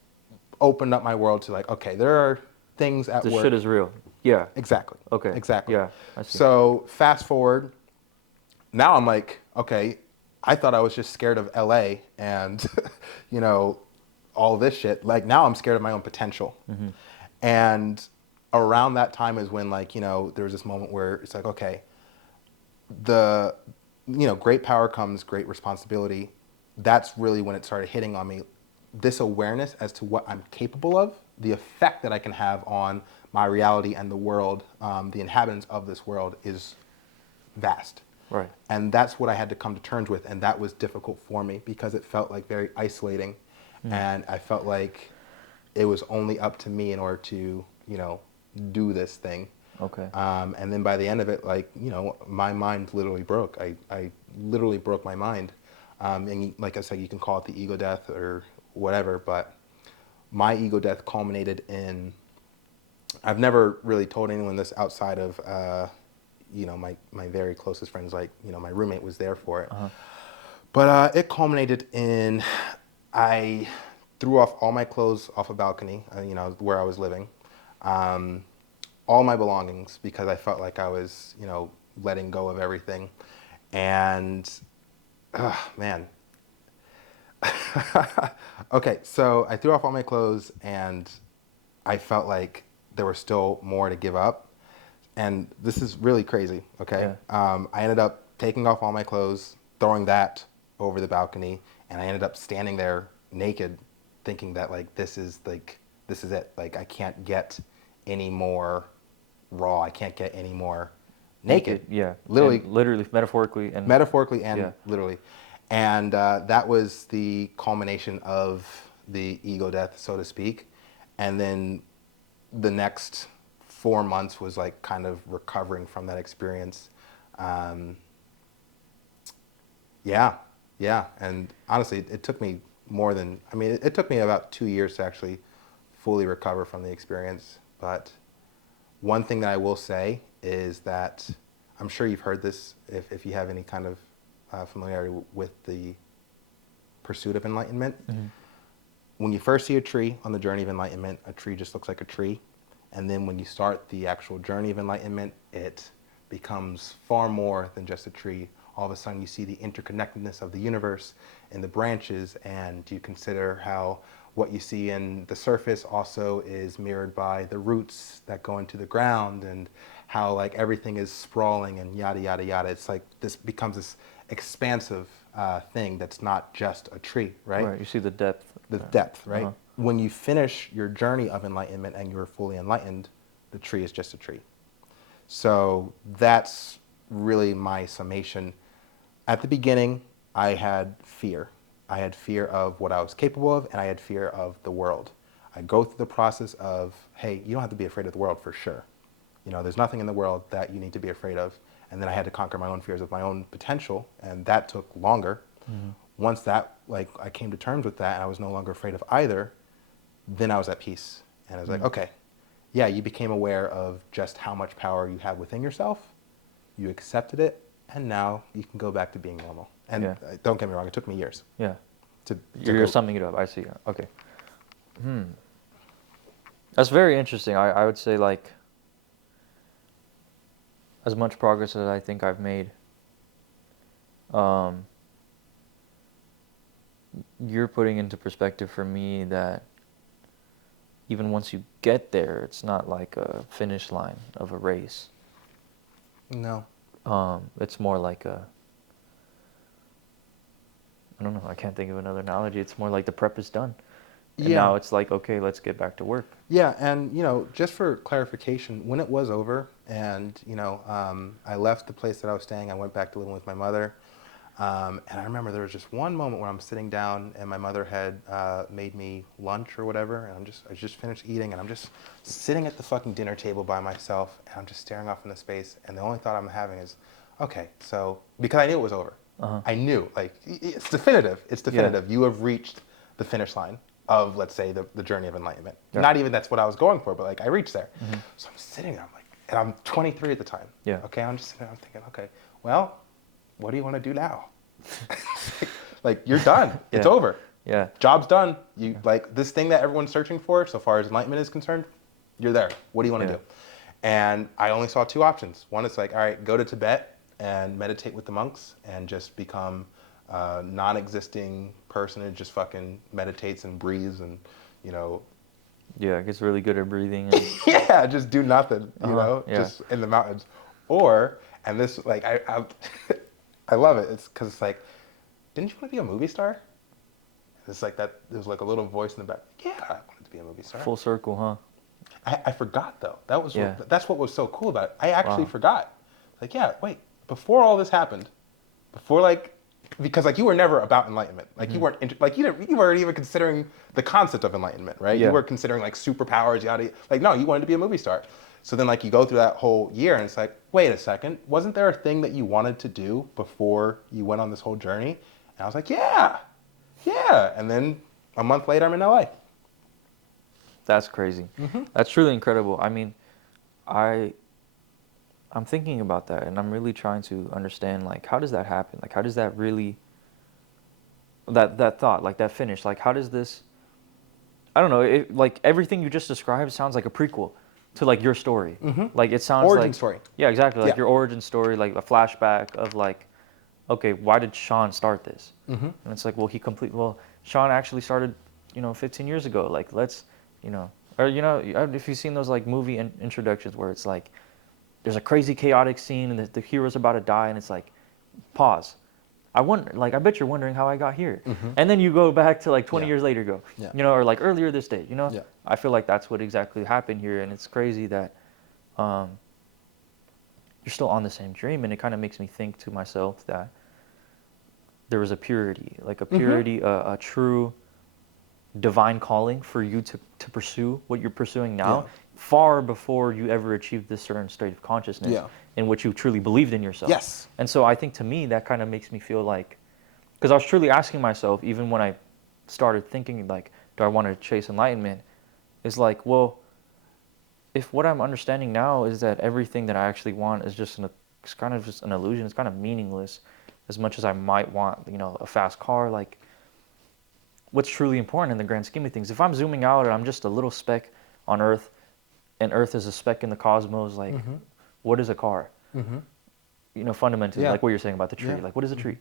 opened up my world to like, okay, there are things at This work. shit is real. Yeah. Exactly. Okay. Exactly. Yeah. I see. So fast forward, now I'm like, okay, I thought I was just scared of LA and, you know, all this shit. Like now I'm scared of my own potential. And around that time is when like, you know, there was this moment where it's like, okay, the, you know, great power comes great responsibility. That's really when it started hitting on me. This awareness as to what I'm capable of, the effect that I can have on my reality and the world, the inhabitants of this world is vast. Right. And that's what I had to come to terms with. And that was difficult for me because it felt like very isolating. And I felt like it was only up to me in order to, you know, do this thing. Okay. And then by the end of it, like, you know, my mind literally broke. I literally broke my mind. And like I said, you can call it the ego death or whatever, but my ego death culminated in, I've never really told anyone this outside of, you know, my very closest friends, like, you know, my roommate was there for it. But it culminated in, I threw off all my clothes off a balcony, you know, where I was living. All my belongings because I felt like I was, you know, letting go of everything. And, man. Okay, so I threw off all my clothes and I felt like there was still more to give up. And this is really crazy, okay? I ended up taking off all my clothes, throwing that over the balcony, and I ended up standing there naked, thinking that like this is it. Like I can't get any more raw. I can't get any more naked. Yeah. Literally, And literally, metaphorically, and and literally. And that was the culmination of the ego death, so to speak. And then the next 4 months was like kind of recovering from that experience. Yeah. And honestly, it took me more than, I mean, it took me about 2 years to actually fully recover from the experience. But one thing that I will say is that I'm sure you've heard this if you have any kind of familiarity with the pursuit of enlightenment. When you first see a tree on the journey of enlightenment, a tree just looks like a tree. And then when you start the actual journey of enlightenment, it becomes far more than just a tree. All of a sudden you see the interconnectedness of the universe and the branches, and you consider how what you see in the surface also is mirrored by the roots that go into the ground, and how like everything is sprawling and yada, yada, yada. It's like this becomes this expansive thing that's not just a tree, right? Right. You see the depth. The depth, right? When you finish your journey of enlightenment and you're fully enlightened, the tree is just a tree. So that's really my summation. At the beginning, I had fear. I had fear of what I was capable of, and I had fear of the world. I go through the process of, hey, you don't have to be afraid of the world for sure. You know, there's nothing in the world that you need to be afraid of. And then I had to conquer my own fears of my own potential, and that took longer. Once that, like, I came to terms with that and I was no longer afraid of either, then I was at peace. And I was like, okay, yeah, you became aware of just how much power you have within yourself. You accepted it, and now you can go back to being normal. And don't get me wrong, it took me years. Yeah. To You're summing it up. I see. Okay. That's very interesting. I would say like as much progress as I think I've made, you're putting into perspective for me that even once you get there, it's not like a finish line of a race. No. It's more like a, I don't know, I can't think of another analogy. It's more like the prep is done. And now it's like, okay, let's get back to work. Yeah, and just for clarification, when it was over, and I left the place that I was staying, I went back to living with my mother, and I remember there was just one moment where I'm sitting down, and my mother had made me lunch or whatever, and I just finished eating, and I'm just sitting at the fucking dinner table by myself, and I'm just staring off into space, and the only thought I'm having is, okay, so because I knew it was over, I knew, like, it's definitive. It's definitive. You have reached the finish line of, let's say, the journey of enlightenment. Yeah. Not even that's what I was going for, but like I reached there. So I'm sitting there, I'm like, and I'm 23 at the time. Yeah. Okay, I'm just sitting there, I'm thinking, okay, well, what do you want to do now? Like, you're done. It's over. Yeah. Job's done. You like this thing that everyone's searching for, so far as enlightenment is concerned, you're there. What do you want to do? And I only saw two options. One is like, all right, go to Tibet and meditate with the monks and just become non-existing person who just fucking meditates and breathes and, Yeah, gets really good at breathing. And... yeah, just do nothing, just in the mountains. Or, and this, like, I love it. It's because it's like, didn't you want to be a movie star? It's like that, there's like a little voice in the back. Yeah, I wanted to be a movie star. Full circle, huh? I forgot, though. That's what was so cool about it. I actually forgot. Like, yeah, wait, before all this happened, because like you were never about enlightenment. Like you weren't, you weren't even considering the concept of enlightenment, right? Yeah. You were considering like superpowers, yada. Like no, you wanted to be a movie star. So then like you go through that whole year and it's like, wait a second, wasn't there a thing that you wanted to do before you went on this whole journey? And I was like, yeah. And then a month later, I'm in LA. That's crazy. That's truly incredible. I mean, I'm thinking about that, and I'm really trying to understand, like, how does that happen? Like, how does that really, that thought, like, that finish, like, how does this, I don't know, like, everything you just described sounds like a prequel to, like, your story. Like, it sounds origin story. Yeah, exactly, like, your origin story, like, a flashback of, like, okay, why did Sean start this? And it's like, well, Sean actually started, 15 years ago, like, let's, or, if you've seen those, like, movie introductions where it's, like, there's a crazy chaotic scene and the hero's about to die and it's like, pause. I bet you're wondering how I got here. And then you go back to like 20 years later, or like earlier this day, I feel like that's what exactly happened here. And it's crazy that you're still on the same dream. And it kind of makes me think to myself that there was a purity, like a purity, a true divine calling for you to pursue what you're pursuing now, far before you ever achieved this certain state of consciousness in which you truly believed in yourself. Yes. And so I think to me that kind of makes me feel like, because I was truly asking myself, even when I started thinking like, do I want to chase enlightenment, is like, well, if what I'm understanding now is that everything that I actually want is just it's kind of just an illusion, it's kind of meaningless, as much as I might want, a fast car, like, what's truly important in the grand scheme of things? If I'm zooming out and I'm just a little speck on Earth, and Earth is a speck in the cosmos, like, what is a car? Fundamentally, like what you're saying about the tree, like, what is a tree?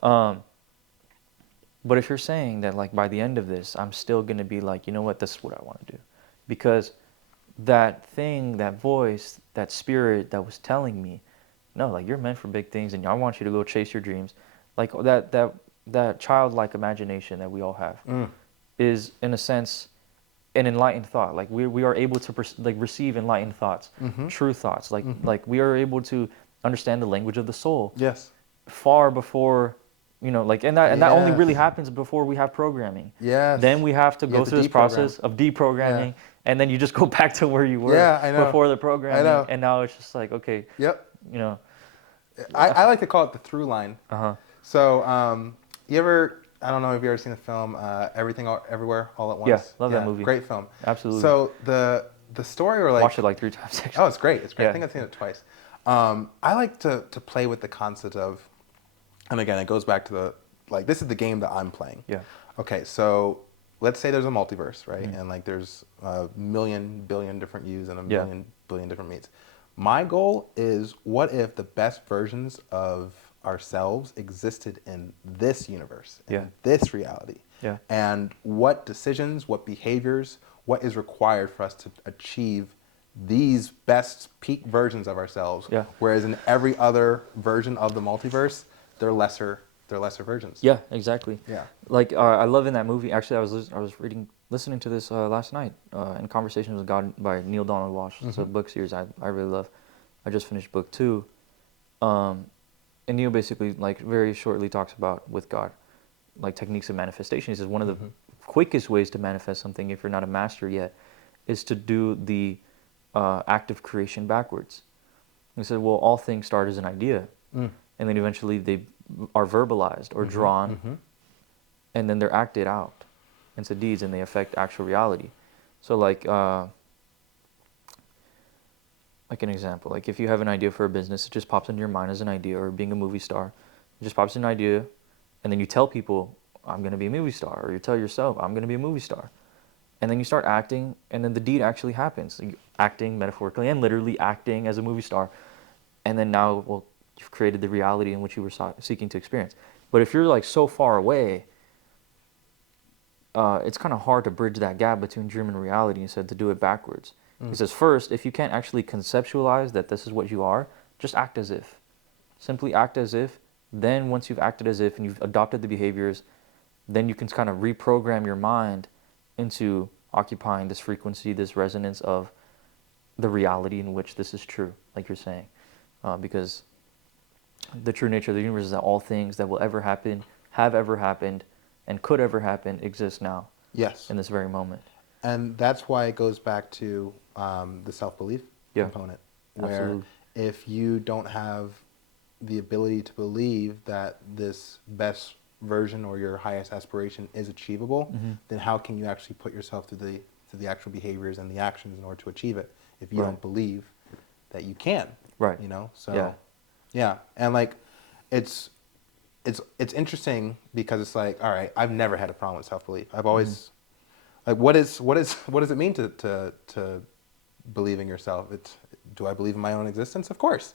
But if you're saying that, like, by the end of this, I'm still going to be like, you know what, this is what I want to do. Because that thing, that voice, that spirit that was telling me, no, like, you're meant for big things, and I want you to go chase your dreams. Like, that childlike imagination that we all have is, in a sense, an enlightened thought. Like, we are able to receive enlightened thoughts, true thoughts. Like we are able to understand the language of the soul. Yes. Far before, and that only really happens before we have programming. Yes. Then we have to go through this process of deprogramming, and then you just go back to where you were before the programming. I know. And now it's just like, okay. Yep. I like to call it the through line. So you ever, I don't know if you've ever seen the film Everything Everywhere All at Once? Yeah, love that movie. Great film. Absolutely. So the story, or like, watched it like 3 times actually. Oh, it's great. It's great. I think I've seen it twice. I like to play with the concept of, and again, it goes back to this is the game that I'm playing. Yeah. Okay, so let's say there's a multiverse, right? And like there's a billion different yous and a billion different me's. My goal is, what if the best versions of ourselves existed in this universe, in this reality? Yeah. And what decisions, what behaviors, what is required for us to achieve these best peak versions of ourselves? Yeah. Whereas in every other version of the multiverse, they're lesser versions. Yeah, exactly. Yeah. Like I love in that movie. Actually, I was reading listening to this last night in Conversations with God by Neil Donald Walsh. It's a book series I really love. I just finished book 2. And Neil basically, like, very shortly talks about with God, like, techniques of manifestation. He says one of the quickest ways to manifest something, if you're not a master yet, is to do the act of creation backwards. He said, well, all things start as an idea, and then eventually they are verbalized or drawn, and then they're acted out into deeds, and they affect actual reality. So, like an example, like if you have an idea for a business, it just pops into your mind as an idea, or being a movie star, it just pops in an idea, and then you tell people, I'm going to be a movie star, or you tell yourself, I'm going to be a movie star. And then you start acting, and then the deed actually happens. Acting metaphorically and literally acting as a movie star. And then now, well, you've created the reality in which you were seeking to experience. But if you're like so far away, it's kind of hard to bridge that gap between dream and reality. He said to do it backwards. He says, first, if you can't actually conceptualize that this is what you are, just act as if. Simply act as if. Then once you've acted as if and you've adopted the behaviors, then you can kind of reprogram your mind into occupying this frequency, this resonance of the reality in which this is true, like you're saying. Because the true nature of the universe is that all things that will ever happen, have ever happened, and could ever happen exist now. Yes. In this very moment. And that's why it goes back to the self-belief component, where Absolutely. if you don't have the ability to believe that this best version or your highest aspiration is achievable, then how can you actually put yourself through the actual behaviors and the actions in order to achieve it if you don't believe that you can? Right. You know? So yeah. And like it's interesting because it's like, all right, I've never had a problem with self-belief. I've always like what does it mean to believe in yourself? Do I believe in my own existence? Of course.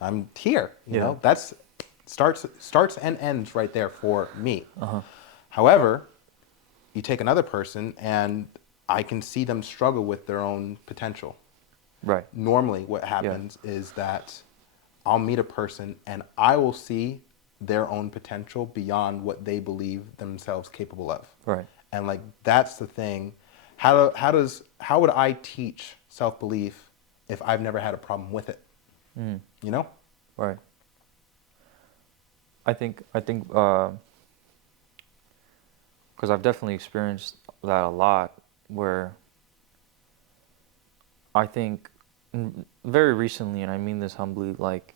I'm here, you know. That's starts and ends right there for me. However, you take another person and I can see them struggle with their own potential. Right. Normally what happens is that I'll meet a person and I will see their own potential beyond what they believe themselves capable of. Right. And like that's the thing. How would I teach self-belief if I've never had a problem with it? You know? Right. I think because I've definitely experienced that a lot, where I think very recently, and I mean this humbly, like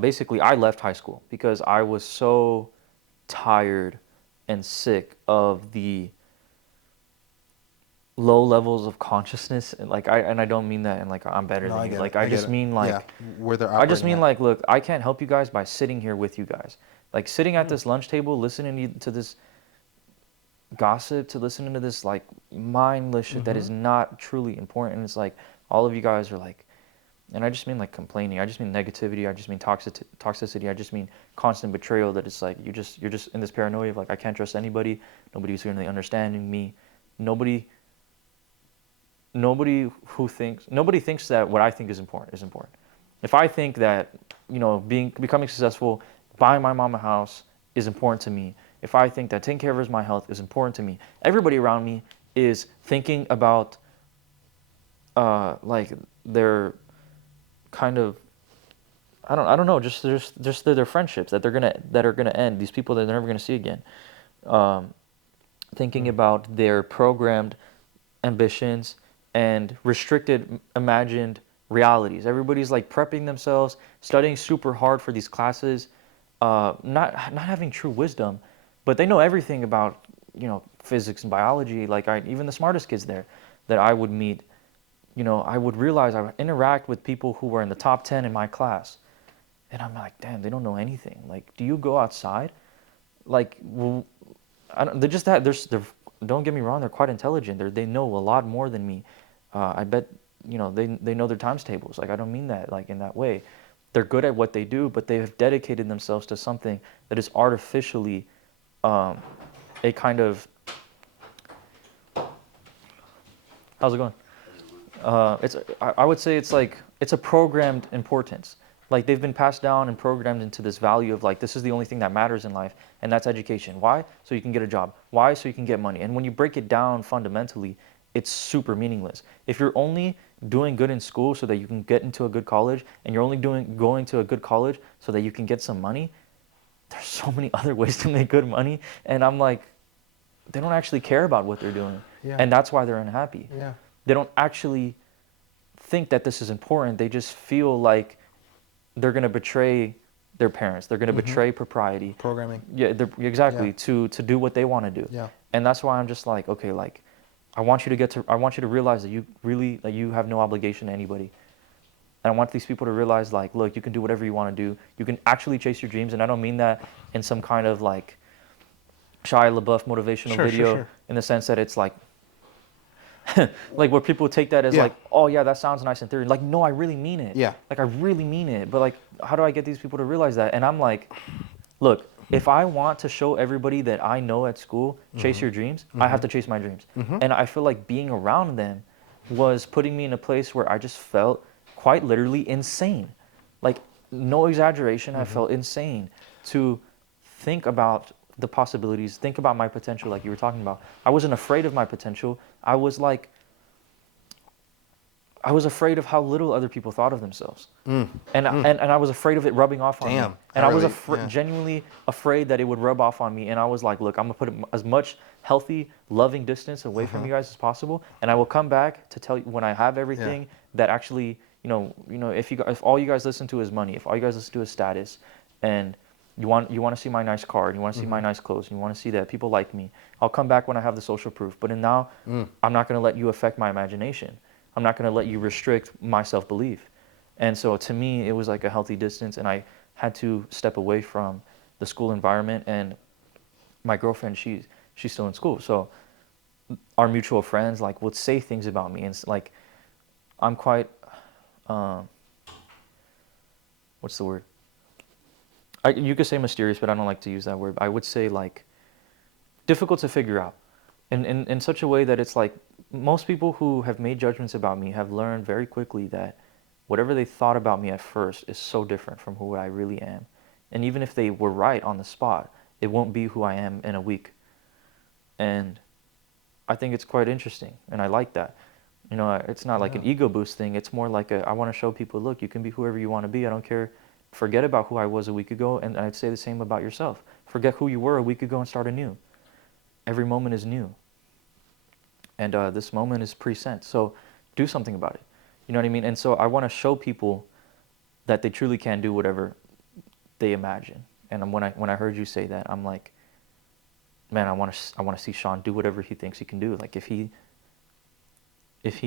basically I left high school because I was so tired and sick of the low levels of consciousness, and like I don't mean that and like I'm better No, than I you. get Like it. I I get just it. mean like Yeah, where they're I just operating mean at. like, look, I can't help you guys by sitting here with you guys. Like sitting at this lunch table, listening to this gossip, to listening to this like mindless shit that is not truly important. And it's like all of you guys are like, and I just mean like complaining. I just mean negativity. I just mean toxicity. I just mean constant betrayal. That it's like you're just in this paranoia of like I can't trust anybody. Nobody's really understanding me. Nobody thinks that what I think is important is important. If I think that, you know, becoming successful, buying my mom a house is important to me, if I think that taking care of my health is important to me, everybody around me is thinking about like their kind of I don't know, just their friendships that are gonna end, these people that they're never gonna see again. Thinking about their programmed ambitions and restricted imagined realities. Everybody's like prepping themselves, studying super hard for these classes, not having true wisdom, but they know everything about, you know, physics and biology. Like even the smartest kids there that I would meet, you know, I would realize I would interact with people who were in the top 10 in my class, and I'm like, damn, they don't know anything. Like, do you go outside? Like, well, I don't, they're just that they're don't get me wrong, they're quite intelligent. They know a lot more than me. I bet, you know, they know their times tables. Like I don't mean that like in that way. They're good at what they do, but they have dedicated themselves to something that is artificially a kind of how's it going? I would say it's like it's a programmed importance Like they've been passed down and programmed into this value of like, this is the only thing that matters in life, and that's education. Why? So you can get a job. Why? So you can get money. And when you break it down fundamentally, it's super meaningless. If you're only doing good in school so that you can get into a good college, and you're only going to a good college so that you can get some money, there's so many other ways to make good money. And I'm like, they don't actually care about what they're doing. Yeah. And that's why they're unhappy. Yeah. They don't actually think that this is important. They just feel like they're going to betray their parents. They're going to betray propriety. Programming. Yeah, exactly. Yeah. To do what they want to do. Yeah. And that's why I'm just like, okay, like I want you to realize that you have no obligation to anybody. And I want these people to realize like, look, you can do whatever you want to do. You can actually chase your dreams. And I don't mean that in some kind of like Shia LaBeouf motivational video in the sense that it's like, like where people take that as like, oh yeah, that sounds nice in theory. Like, no, I really mean it. Yeah. Like I really mean it. But like, how do I get these people to realize that? And I'm like, look, if I want to show everybody that I know at school, chase your dreams, I have to chase my dreams. And I feel like being around them was putting me in a place where I just felt quite literally insane. Like, no exaggeration, I felt insane to think about the possibilities, think about my potential like you were talking about. I wasn't afraid of my potential. I was afraid of how little other people thought of themselves. And I was afraid of it rubbing off on me. And I was genuinely afraid that it would rub off on me. And I was like, look, I'm going to put as much healthy, loving distance away from you guys as possible. And I will come back to tell you when I have everything that actually, if all you guys listen to is money, if all you guys listen to is status, and you want to see my nice car, and you want to see my nice clothes, and you want to see that people like me, I'll come back when I have the social proof. But now, I'm not going to let you affect my imagination. I'm not going to let you restrict my self-belief. And so to me, it was like a healthy distance, and I had to step away from the school environment. And my girlfriend, she's still in school. So our mutual friends like would say things about me, and like I'm quite, what's the word? You could say mysterious, but I don't like to use that word. I would say like difficult to figure out in such a way that it's like most people who have made judgments about me have learned very quickly that whatever they thought about me at first is so different from who I really am. And even if they were right on the spot, it won't be who I am in a week. And I think it's quite interesting, and I like that. It's not like an ego boost thing. It's more like I want to show people, look, you can be whoever you want to be. I don't care. Forget about who I was a week ago, and I'd say the same about yourself. Forget who you were a week ago and start anew. Every moment is new. And this moment is present. So do something about it. You know what I mean? And so I want to show people that they truly can do whatever they imagine. And when I heard you say that, I'm like, man, I want to see Sean do whatever he thinks he can do. Like if he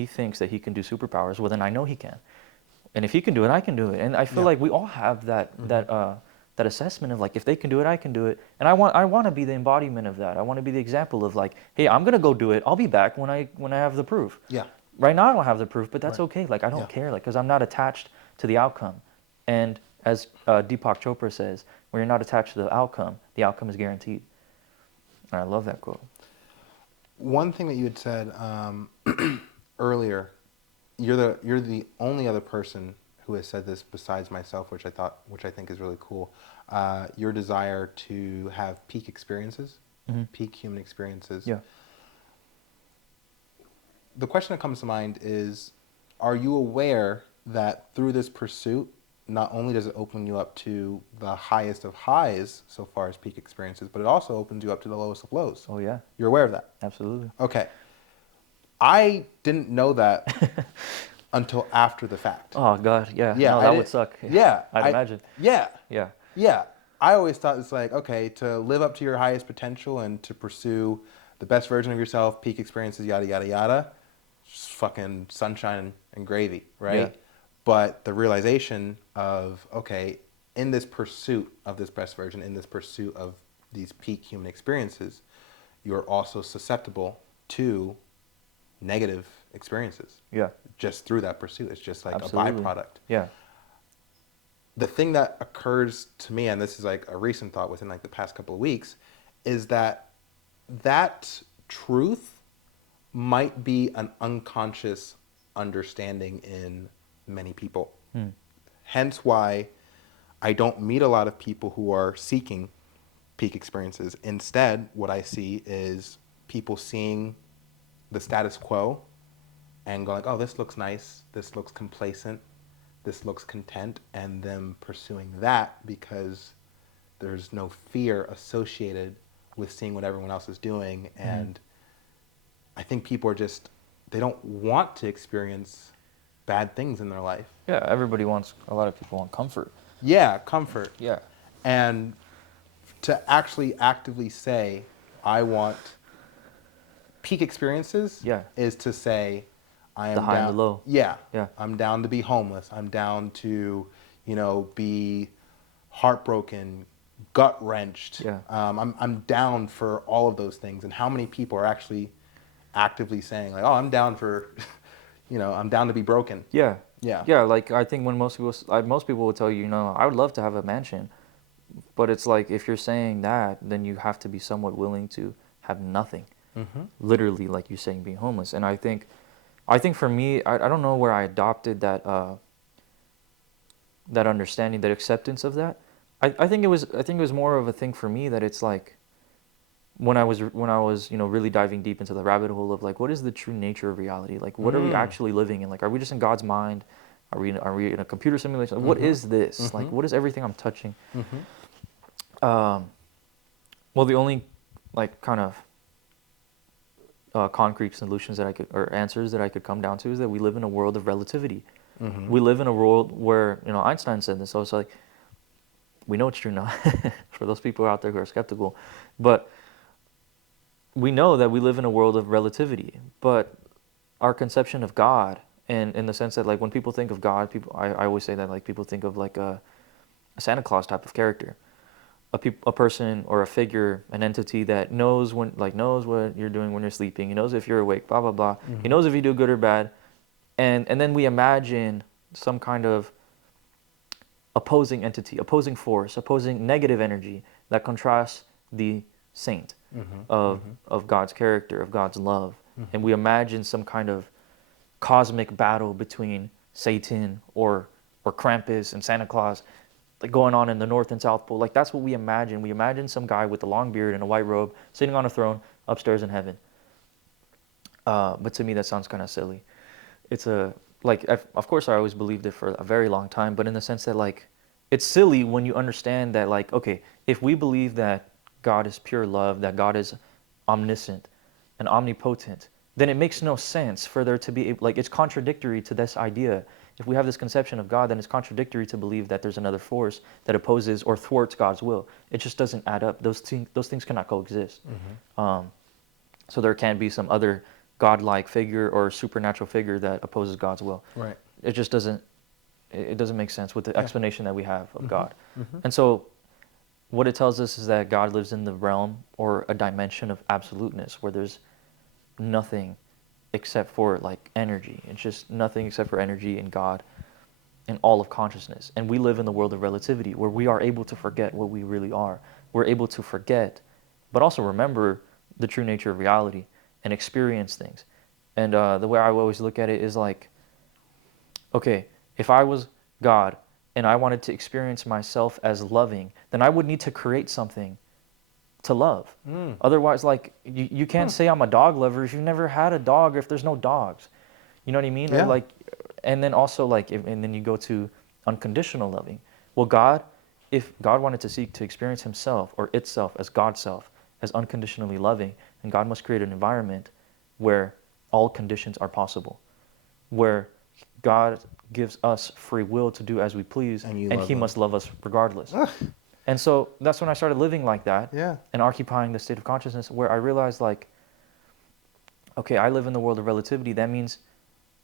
thinks that he can do superpowers, well then I know he can. And if he can do it, I can do it. And I feel like we all have that assessment of like, if they can do it, I can do it. And I want to be the embodiment of that. I want to be the example of like, hey, I'm gonna go do it. I'll be back when I have the proof. Yeah. Right now I don't have the proof, but that's okay. Like I don't care, like because I'm not attached to the outcome. And as Deepak Chopra says, when you're not attached to the outcome is guaranteed. And I love that quote. One thing that you had said earlier. You're the only other person who has said this besides myself, which I think is really cool. Your desire to have peak experiences, peak human experiences. Yeah. The question that comes to mind is, are you aware that through this pursuit, not only does it open you up to the highest of highs so far as peak experiences, but it also opens you up to the lowest of lows? Oh yeah. You're aware of that? Absolutely. Okay. I didn't know that until after the fact. Oh God, yeah. Yeah, no, that would suck. Yeah. I'd imagine. Yeah. Yeah. Yeah. I always thought it's like, okay, to live up to your highest potential and to pursue the best version of yourself, peak experiences, yada, yada, yada, just fucking sunshine and gravy, right? Yeah. But the realization of, okay, in this pursuit of this best version, in this pursuit of these peak human experiences, you're also susceptible to negative experiences. Yeah. Just through that pursuit. It's just like Absolutely. a byproduct. Yeah. The thing that occurs to me, and this is like a recent thought within like the past couple of weeks, is that truth might be an unconscious understanding in many people. Hence why I don't meet a lot of people who are seeking peak experiences. Instead, what I see is people seeing the status quo and going, oh, this looks nice, this looks complacent, this looks content, and them pursuing that because there's no fear associated with seeing what everyone else is doing. And I think people are just, they don't want to experience bad things in their life. Yeah, a lot of people want comfort. Yeah, comfort. Yeah. And to actually actively say, I want peak experiences, Yeah. is to say, I am The high down. and the low. Yeah. Yeah. I'm down to be homeless. I'm down to, be heartbroken, gut wrenched. Yeah. I'm down for all of those things. And how many people are actually actively saying like, oh, I'm down for, I'm down to be broken. Yeah. Yeah. Yeah, like I think when most people will tell you, I would love to have a mansion, but it's like if you're saying that, then you have to be somewhat willing to have nothing. Literally, like you're saying, being homeless. And I think for me, I don't know where I adopted that understanding, that acceptance of that. I think it was more of a thing for me that it's like when I was really diving deep into the rabbit hole of like, what is the true nature of reality? Like, what are we actually living in? Like, are we just in God's mind? Are we in a computer simulation? What is this? Like, what is everything I'm touching? Well, the only like kind of concrete solutions or answers that I could come down to is that we live in a world of relativity. We live in a world where, Einstein said this, so it's like, we know it's true now for those people out there who are skeptical, but we know that we live in a world of relativity. But our conception of God, and in the sense that like when people think of God, I always say that like people think of like a Santa Claus type of character, a person or a figure, an entity that knows knows what you're doing when you're sleeping. He knows if you're awake, blah blah blah. He knows if you do good or bad, and then we imagine some kind of opposing entity, opposing force, opposing negative energy that contrasts the saint of God's character, of God's love, and we imagine some kind of cosmic battle between Satan or Krampus and Santa Claus, like going on in the North and South Pole. Like that's what we imagine. We imagine some guy with a long beard and a white robe sitting on a throne upstairs in heaven. But to me, that sounds kind of silly. It's of course, I always believed it for a very long time, but in the sense that like, it's silly when you understand that like, okay, if we believe that God is pure love, that God is omniscient and omnipotent, then it makes no sense for there to be, like, it's contradictory to this idea. If we have this conception of God, then it's contradictory to believe that there's another force that opposes or thwarts God's will. It just doesn't add up. Those things cannot coexist. So there can be some other godlike figure or supernatural figure that opposes God's will. Right. It just doesn't make sense with the explanation that we have of God. And so what it tells us is that God lives in the realm or a dimension of absoluteness where there's nothing except for like energy. It's just nothing except for energy in God and all of consciousness. And we live in the world of relativity where we are able to forget what we really are. We're able to forget, but also remember the true nature of reality and experience things. And the way I always look at it is like, okay, if I was God and I wanted to experience myself as loving, then I would need to create something to love. Otherwise, like, you can't say I'm a dog lover if you've never had a dog, or if there's no dogs. You know what I mean? Yeah. Or like, and then also like, and then you go to unconditional loving. Well, if God wanted to seek to experience himself or itself as God's self, as unconditionally loving, then God must create an environment where all conditions are possible, where God gives us free will to do as we please, and he must love us regardless. And so that's when I started living like that, and occupying the state of consciousness where I realized like, okay, I live in the world of relativity. That means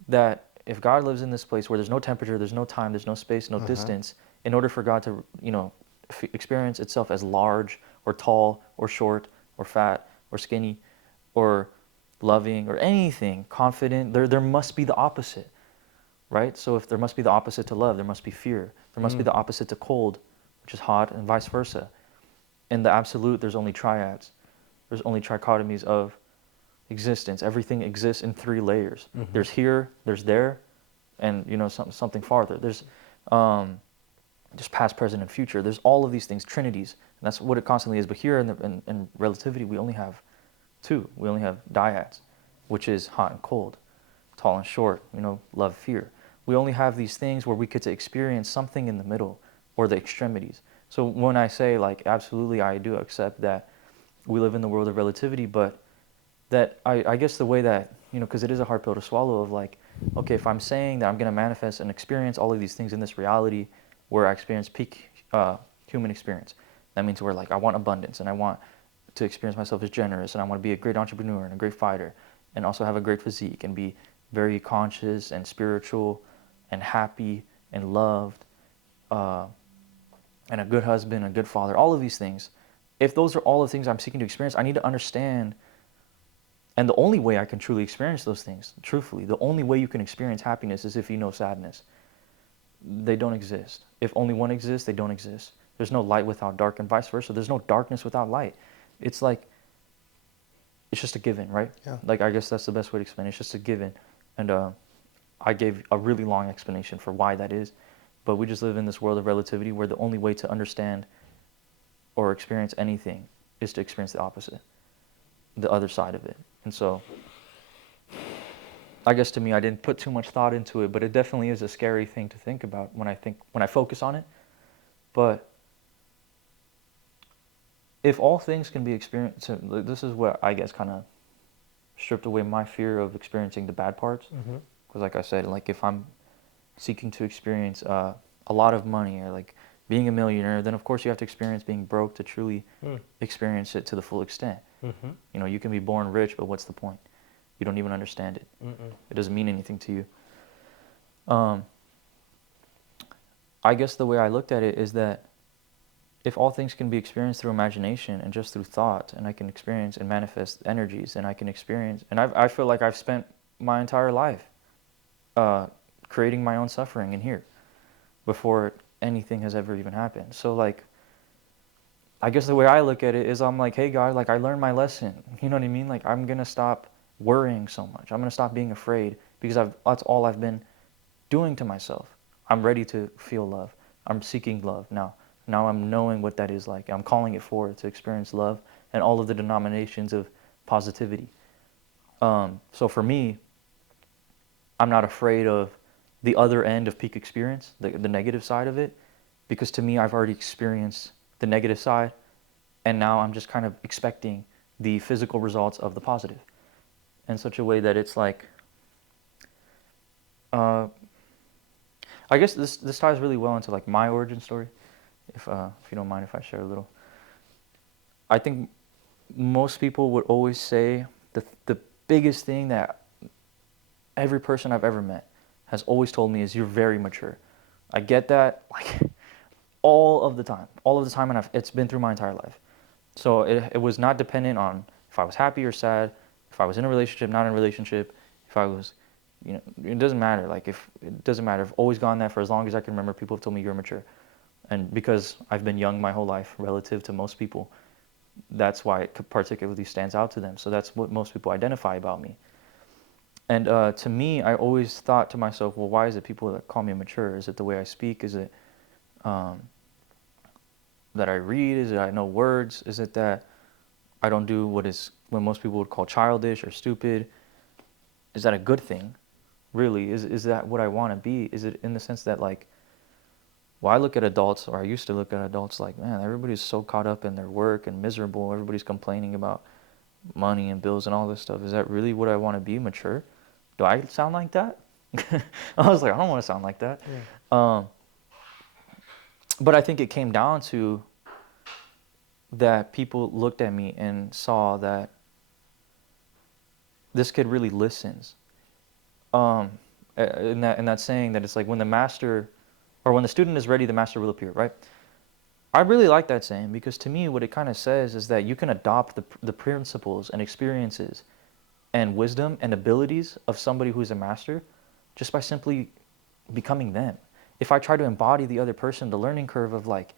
that if God lives in this place where there's no temperature, there's no time, there's no space, no distance, in order for God to, experience itself as large or tall or short or fat or skinny or loving or anything, confident, there must be the opposite, right? So if there must be the opposite to love, there must be fear. There must be the opposite to cold, which is hot, and vice versa. In the absolute, there's only triads. There's only trichotomies of existence. Everything exists in three layers. There's here, there's there, and something farther. There's just past, present, and future. There's all of these things, trinities, and that's what it constantly is. But here in relativity, we only have two. We only have dyads, which is hot and cold, tall and short, love, fear. We only have these things where we get to experience something in the middle or the extremities. So when I say, like, absolutely, I do accept that we live in the world of relativity, but that I guess the way that, because it is a hard pill to swallow of, like, okay, if I'm saying that I'm going to manifest and experience all of these things in this reality where I experience peak human experience, that means where, like, I want abundance and I want to experience myself as generous and I want to be a great entrepreneur and a great fighter and also have a great physique and be very conscious and spiritual and happy and loved and a good husband, a good father, all of these things. If those are all the things I'm seeking to experience, I need to understand. And the only way I can truly experience those things, truthfully, the only way you can experience happiness is if you know sadness. They don't exist. If only one exists, they don't exist. There's no light without dark and vice versa. There's no darkness without light. It's like, it's just a given, right? Yeah. Like, I guess that's the best way to explain it. It's just a given. And I gave a really long explanation for why that is. But we just live in this world of relativity where the only way to understand or experience anything is to experience the opposite, the other side of it. And so, I guess to me, I didn't put too much thought into it, but it definitely is a scary thing to think about when I focus on it. But if all things can be experienced, this is what I guess kind of stripped away my fear of experiencing the bad parts. Because like I said, like if I'm seeking to experience a lot of money or like being a millionaire, then of course you have to experience being broke to truly experience it to the full extent. You can be born rich, but what's the point? You don't even understand it. It doesn't mean anything to you. I guess the way I looked at it is that if all things can be experienced through imagination and just through thought, and I can experience and manifest energies, and I can experience, and I feel like I've spent my entire life creating my own suffering in here before anything has ever even happened. So like, I guess the way I look at it is I'm like, hey God, like I learned my lesson. You know what I mean? Like I'm going to stop worrying so much. I'm going to stop being afraid because that's all I've been doing to myself. I'm ready to feel love. I'm seeking love now. Now I'm knowing what that is like. I'm calling it forward to experience love and all of the denominations of positivity. So for me, I'm not afraid of the other end of peak experience, the negative side of it, because to me, I've already experienced the negative side, and now I'm just kind of expecting the physical results of the positive in such a way that it's like, I guess this ties really well into like my origin story, if you don't mind if I share a little. I think most people would always say the biggest thing that every person I've ever met has always told me is you're very mature. I get that like all of the time, and it's been through my entire life. So it was not dependent on if I was happy or sad, if I was in a relationship, not in a relationship, if I was, it doesn't matter. Like it doesn't matter. I've always gone that for as long as I can remember. People have told me you're mature, and because I've been young my whole life relative to most people, that's why it particularly stands out to them. So that's what most people identify about me. And to me, I always thought to myself, well, why is it people that call me mature? Is it the way I speak? Is it that I read? Is it I know words? Is it that I don't do what most people would call childish or stupid? Is that a good thing? Really? Is that what I want to be? Is it in the sense that like, well, I look at adults, or I used to look at adults like, man, everybody's so caught up in their work and miserable. Everybody's complaining about money and bills and all this stuff. Is that really what I want to be? Mature? Do I sound like that? I was like, I don't want to sound like that. Yeah. But I think it came down to that people looked at me and saw that this kid really listens. In that saying that it's like when the student is ready, the master will appear, right? I really like that saying because to me what it kind of says is that you can adopt the principles and experiences and wisdom and abilities of somebody who's a master just by simply becoming them. If I try to embody the other person, the learning curve of like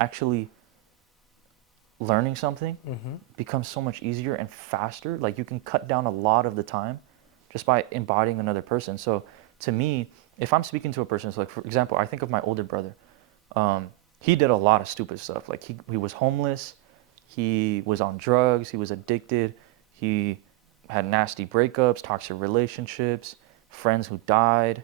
actually learning something becomes so much easier and faster. Like you can cut down a lot of the time just by embodying another person. So to me, if I'm speaking to a person, so like for example, I think of my older brother. He did a lot of stupid stuff. Like he was homeless, he was on drugs, he was addicted, he had nasty breakups, toxic relationships, friends who died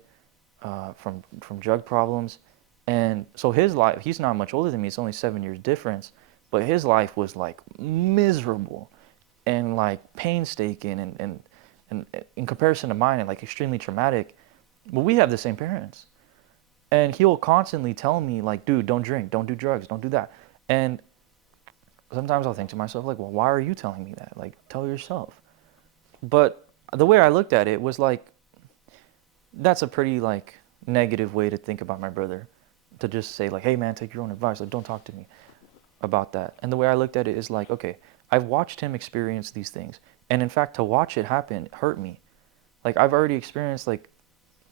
from drug problems, and so his life. He's not much older than me. It's only 7 years difference, but his life was like miserable, and like painstaking, and in comparison to mine, and like extremely traumatic. But we have the same parents. And he'll constantly tell me, like, dude, don't drink, don't do drugs, don't do that. And sometimes I'll think to myself, like, well, why are you telling me that? Like, tell yourself. But the way I looked at it was like, that's a pretty, like, negative way to think about my brother. To just say, like, hey, man, take your own advice. Like, don't talk to me about that. And the way I looked at it is like, okay, I've watched him experience these things. And in fact, to watch it happen hurt me. Like, I've already experienced, like,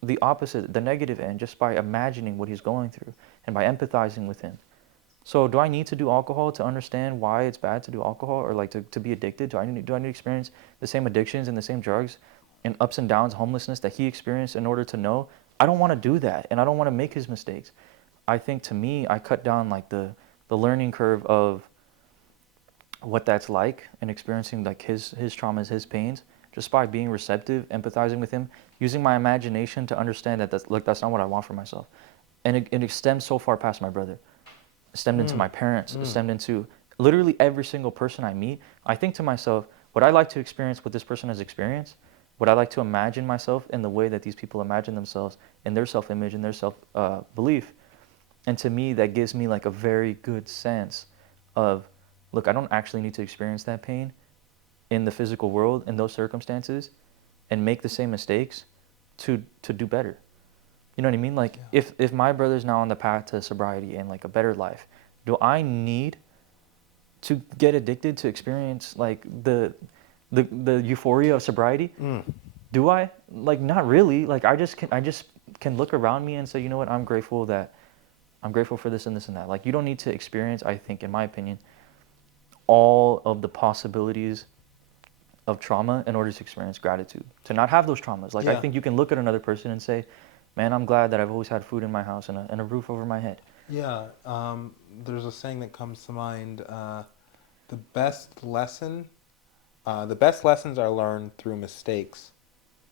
the opposite, the negative end, just by imagining what he's going through and by empathizing with him. So do I need to do alcohol to understand why it's bad to do alcohol, or like to be addicted? Do I need to experience the same addictions and the same drugs and ups and downs, homelessness that he experienced in order to know? I don't want to do that, and I don't want to make his mistakes. I think to me, I cut down like the learning curve of what that's like and experiencing like his traumas, his pains, just by being receptive, empathizing with him, using my imagination to understand that that's not what I want for myself. And it stems so far past my brother. It stemmed into my parents. It stemmed into literally every single person I meet. I think to myself, would I like to experience what this person has experienced? Would I like to imagine myself in the way that these people imagine themselves, in their self-image, in their self-belief? And to me, that gives me like a very good sense of, look, I don't actually need to experience that pain in the physical world in those circumstances and make the same mistakes to do better. You know what I mean? Like if my brother's now on the path to sobriety and like a better life, do I need to get addicted to experience like the euphoria of sobriety? Do I? Like not really. Like I just can look around me and say, you know what, I'm grateful for this and this and that. Like you don't need to experience, I think, in my opinion, all of the possibilities of trauma in order to experience gratitude. To not have those traumas. Like I think you can look at another person and say, man, I'm glad that I've always had food in my house and a roof over my head. Yeah, there's a saying that comes to mind. The best lesson, the best lessons are learned through mistakes,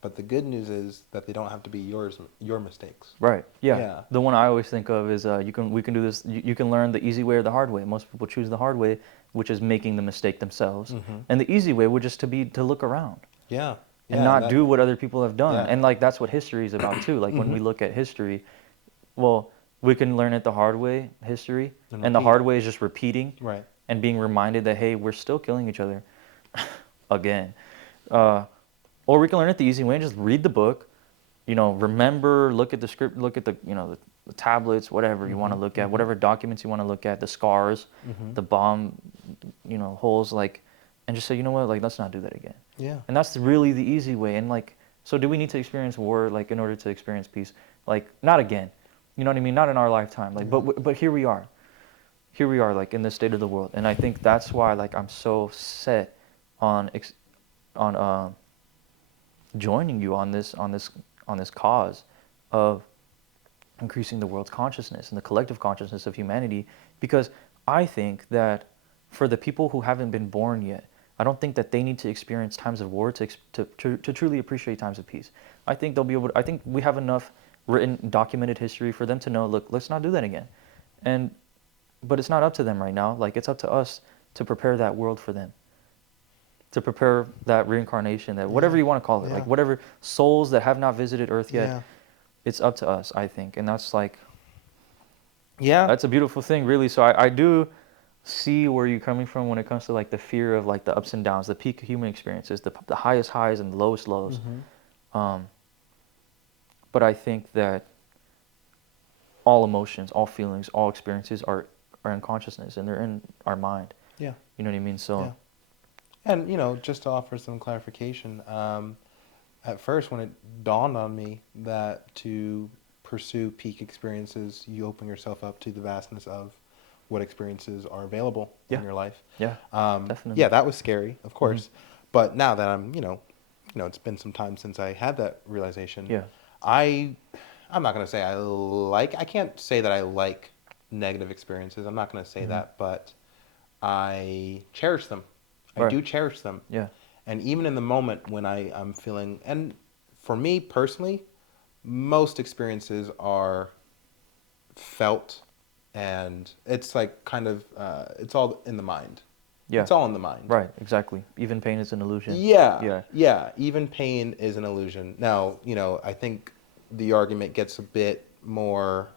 but the good news is that they don't have to be your mistakes. Right. Yeah. Yeah. The one I always think of is we can do this. You can learn the easy way or the hard way. Most people choose the hard way, which is making the mistake themselves. And the easy way would just to look around. Yeah. And not do what other people have done. Yeah. And like that's what history is about too. Like when we look at history, well, we can learn it the hard way, history, and the hard way is just repeating, right, and being reminded that hey, we're still killing each other again. Or we can learn it the easy way and just read the book, remember, look at the script, look at the tablets, whatever you want to look at, whatever documents you want to look at, the scars, the bomb, holes, like, and just say, you know what, like, let's not do that again. Yeah. And that's really the easy way. And like, so do we need to experience war, like, in order to experience peace? Like, not again. You know what I mean? Not in our lifetime. Like, but here we are. Here we are, like, in this state of the world. And I think that's why, like, I'm so set on joining you on this cause of increasing the world's consciousness and the collective consciousness of humanity, because I think that for the people who haven't been born yet, I don't think that they need to experience times of war to truly appreciate times of peace. I think they'll be able to, I think we have enough written, documented history for them to know, look, let's not do that again. But it's not up to them right now. Like, it's up to us to prepare that world for them, to prepare that reincarnation, that whatever you want to call it, like whatever souls that have not visited Earth yet, it's up to us, I think. And that's like, that's a beautiful thing, really. So I do see where you're coming from when it comes to like the fear of like the ups and downs, the peak of human experiences, the highest highs and the lowest lows. But I think that all emotions, all feelings, all experiences are in consciousness, and they're in our mind. Yeah. You know what I mean? So. Yeah. And, just to offer some clarification, at first when it dawned on me that to pursue peak experiences, you open yourself up to the vastness of what experiences are available in your life. Yeah, definitely. Yeah, that was scary, of course. But now that I'm, it's been some time since I had that realization. Yeah. I I'm not going to say I can't say that I like negative experiences. I'm not going to say that, but I cherish them. I Right. do cherish them. Yeah. And even in the moment when I'm feeling, and for me personally, most experiences are felt, and it's like kind of, it's all in the mind. Yeah. It's all in the mind. Right. Exactly. Even pain is an illusion. Yeah, Yeah. yeah. Even pain is an illusion. Now, I think the argument gets a bit more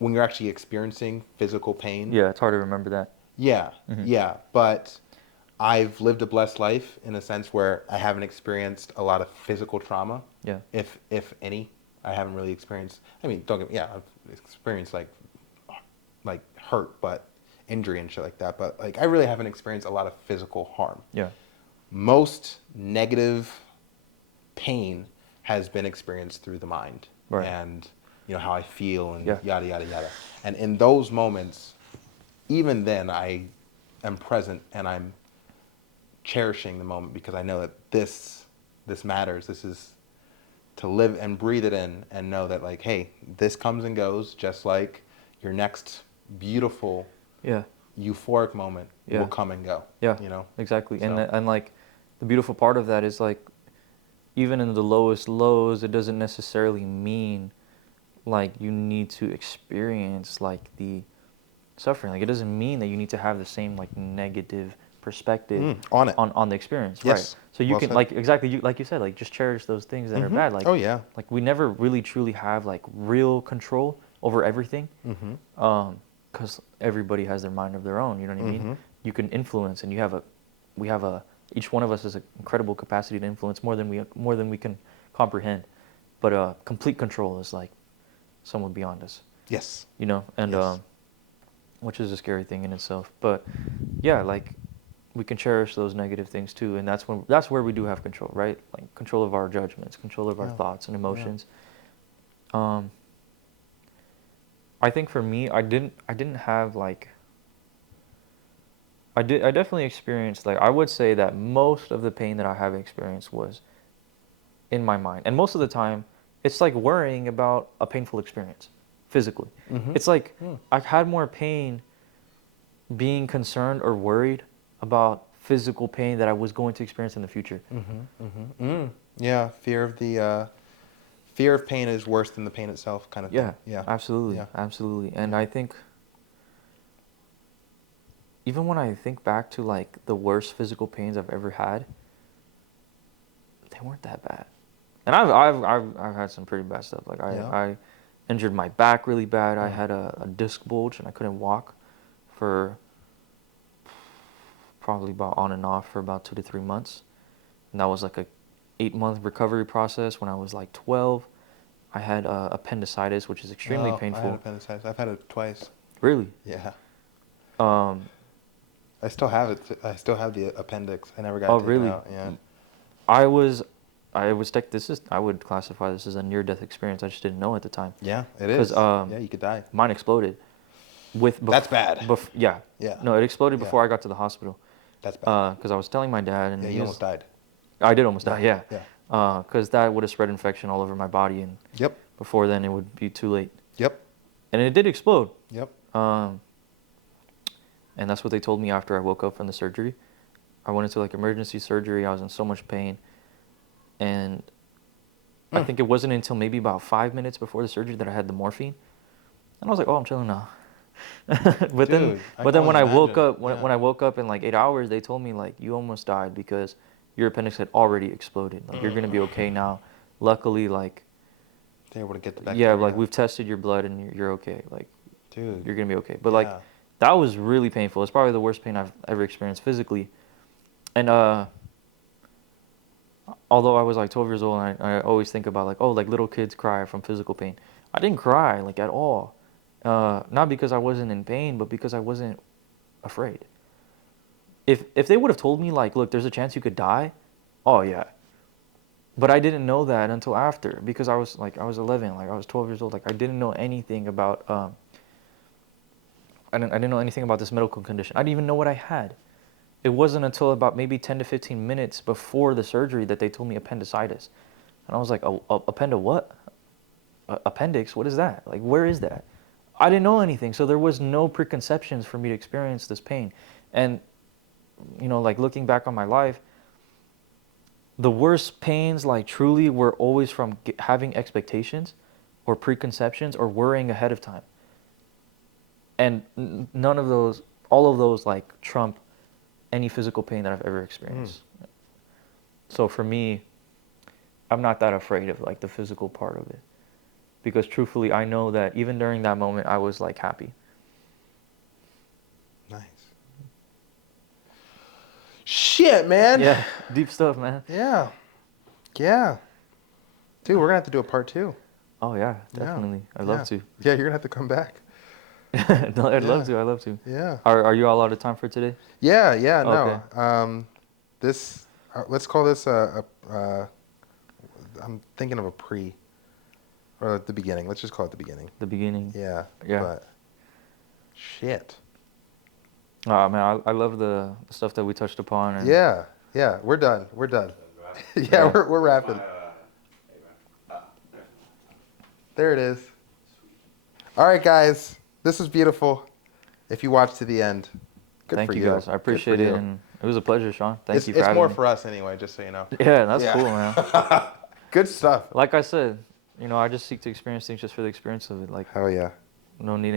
when you're actually experiencing physical pain. Yeah. It's hard to remember that. Yeah, Hmm. yeah. But I've lived a blessed life in a sense where I haven't experienced a lot of physical trauma, Yeah. if any. I haven't really experienced. I mean, don't get me. Yeah, I've experienced like hurt, but injury and shit like that. But like, I really haven't experienced a lot of physical harm. Yeah. Most negative pain has been experienced through the mind, Right. and how I feel and Yeah. yada yada yada. And in those moments, even then, I am present and I'm cherishing the moment because I know that this matters. This is to live and breathe it in and know that, like, hey, this comes and goes just like your next beautiful Yeah. euphoric moment will Yeah. come and go. Yeah. Exactly. So And like the beautiful part of that is like even in the lowest lows, it doesn't necessarily mean like you need to experience like the suffering. Like it doesn't mean that you need to have the same like negative perspective on it. on the experience, right? Yes. So you Well can said. like exactly like you said, like just cherish those things that are bad. Oh yeah. Like we never really truly have like real control over everything, because everybody has their mind of their own. You know what I mean? You can influence, and we have a each one of us has an incredible capacity to influence more than we can comprehend. But complete control is like somewhat beyond us. Yes. And Yes. which is a scary thing in itself. But yeah, like we can cherish those negative things too, and that's where we do have control, right? Like control of our judgments, control of our Yeah. thoughts and emotions. I think for me, I didn't have like I definitely experienced like I would say that most of the pain that I have experienced was in my mind, and most of the time it's like worrying about a painful experience physically. It's like I've had more pain being concerned or worried about physical pain that I was going to experience in the future. Yeah. Fear of pain is worse than the pain itself, kind of thing. Yeah, Yeah. absolutely, Yeah. absolutely. And I think even when I think back to like the worst physical pains I've ever had, they weren't that bad. And I've had some pretty bad stuff. Like Yeah. I injured my back really bad. I Mm. had a disc bulge and I couldn't walk for probably about on and off for about 2 to 3 months. And that was like a 8 month recovery process. When I was like 12, I had appendicitis, which is extremely Oh, I had painful. appendicitis. I've had it twice. Really? Yeah. Um, I still have it. I still have the appendix. I never got oh, it taken really? out. Yeah. I was, I would classify this as a near-death experience. I just didn't know at the time. Yeah, it 'Cause, is. Yeah, you could die. Mine exploded. That's bad. Yeah. Yeah. No, it exploded Yeah. before I got to the hospital. That's bad. Because I was telling my dad, and Yeah, he you was, almost died. I did almost die. Yeah. Yeah. Because that would have spread infection all over my body, and Yep. before then it would be too late. Yep. And it did explode. Yep. And that's what they told me after I woke up from the surgery. I went into like emergency surgery. I was in so much pain, and I think it wasn't until maybe about 5 minutes before the surgery that I had the morphine, and I was like, "Oh, I'm chilling now." but then, Dude, I but can then when only I woke imagine. up, when Yeah. when I woke up in like 8 hours, they told me like you almost died because your appendix had already exploded. Like you're gonna be okay now. Luckily, like They're able to get the yeah, bacteria. like we've tested your blood and you're okay. Like Dude. you're gonna be okay. But like Yeah. that was really painful. It's probably the worst pain I've ever experienced physically. And although I was like 12 years old, and I always think about like, oh, like little kids cry from physical pain. I didn't cry like at all. Not because I wasn't in pain, but because I wasn't afraid. If they would have told me like, look, there's a chance you could die, oh yeah. But I didn't know that until after, because I was 11, like I was 12 years old, like I didn't know anything about I didn't know anything about this medical condition. I didn't even know what I had. It wasn't until about maybe 10 to 15 minutes before the surgery that they told me appendicitis. And I was like, append a what? Appendix? What is that? Like, where is that? I didn't know anything. So there was no preconceptions for me to experience this pain. And, you know, like looking back on my life, the worst pains, like truly, were always from having expectations or preconceptions or worrying ahead of time. And none of those, all of those, like trump any physical pain that I've ever experienced. So for me, I'm not that afraid of like the physical part of it, because truthfully, I know that even during that moment, I was like happy. Nice. Shit, man. Yeah, deep stuff, man. Yeah. Yeah. Dude, we're gonna have to do a part 2. Oh yeah, definitely. I'd love to. Yeah, you're gonna have to come back. No, I'd love to. I'd love to. Yeah. Are you all out of time for today? Yeah, Okay. no. This, let's call this I'm thinking of a pre, or at the beginning. Let's just call it the beginning. The beginning. Yeah. Yeah. But, shit. Oh man, I love the stuff that we touched upon. And Yeah, we're done. We're done. Yeah, we're wrapping. There it is. All right, guys. This is beautiful. If you watched to the end, good Thank for you guys. I appreciate it, and it was a pleasure, Sean. Thank you for having me. It's more for us anyway, just so you know. Yeah, that's cool, man. Good stuff. Like I said, you know, I just seek to experience things just for the experience of it. Like, Hell yeah. no need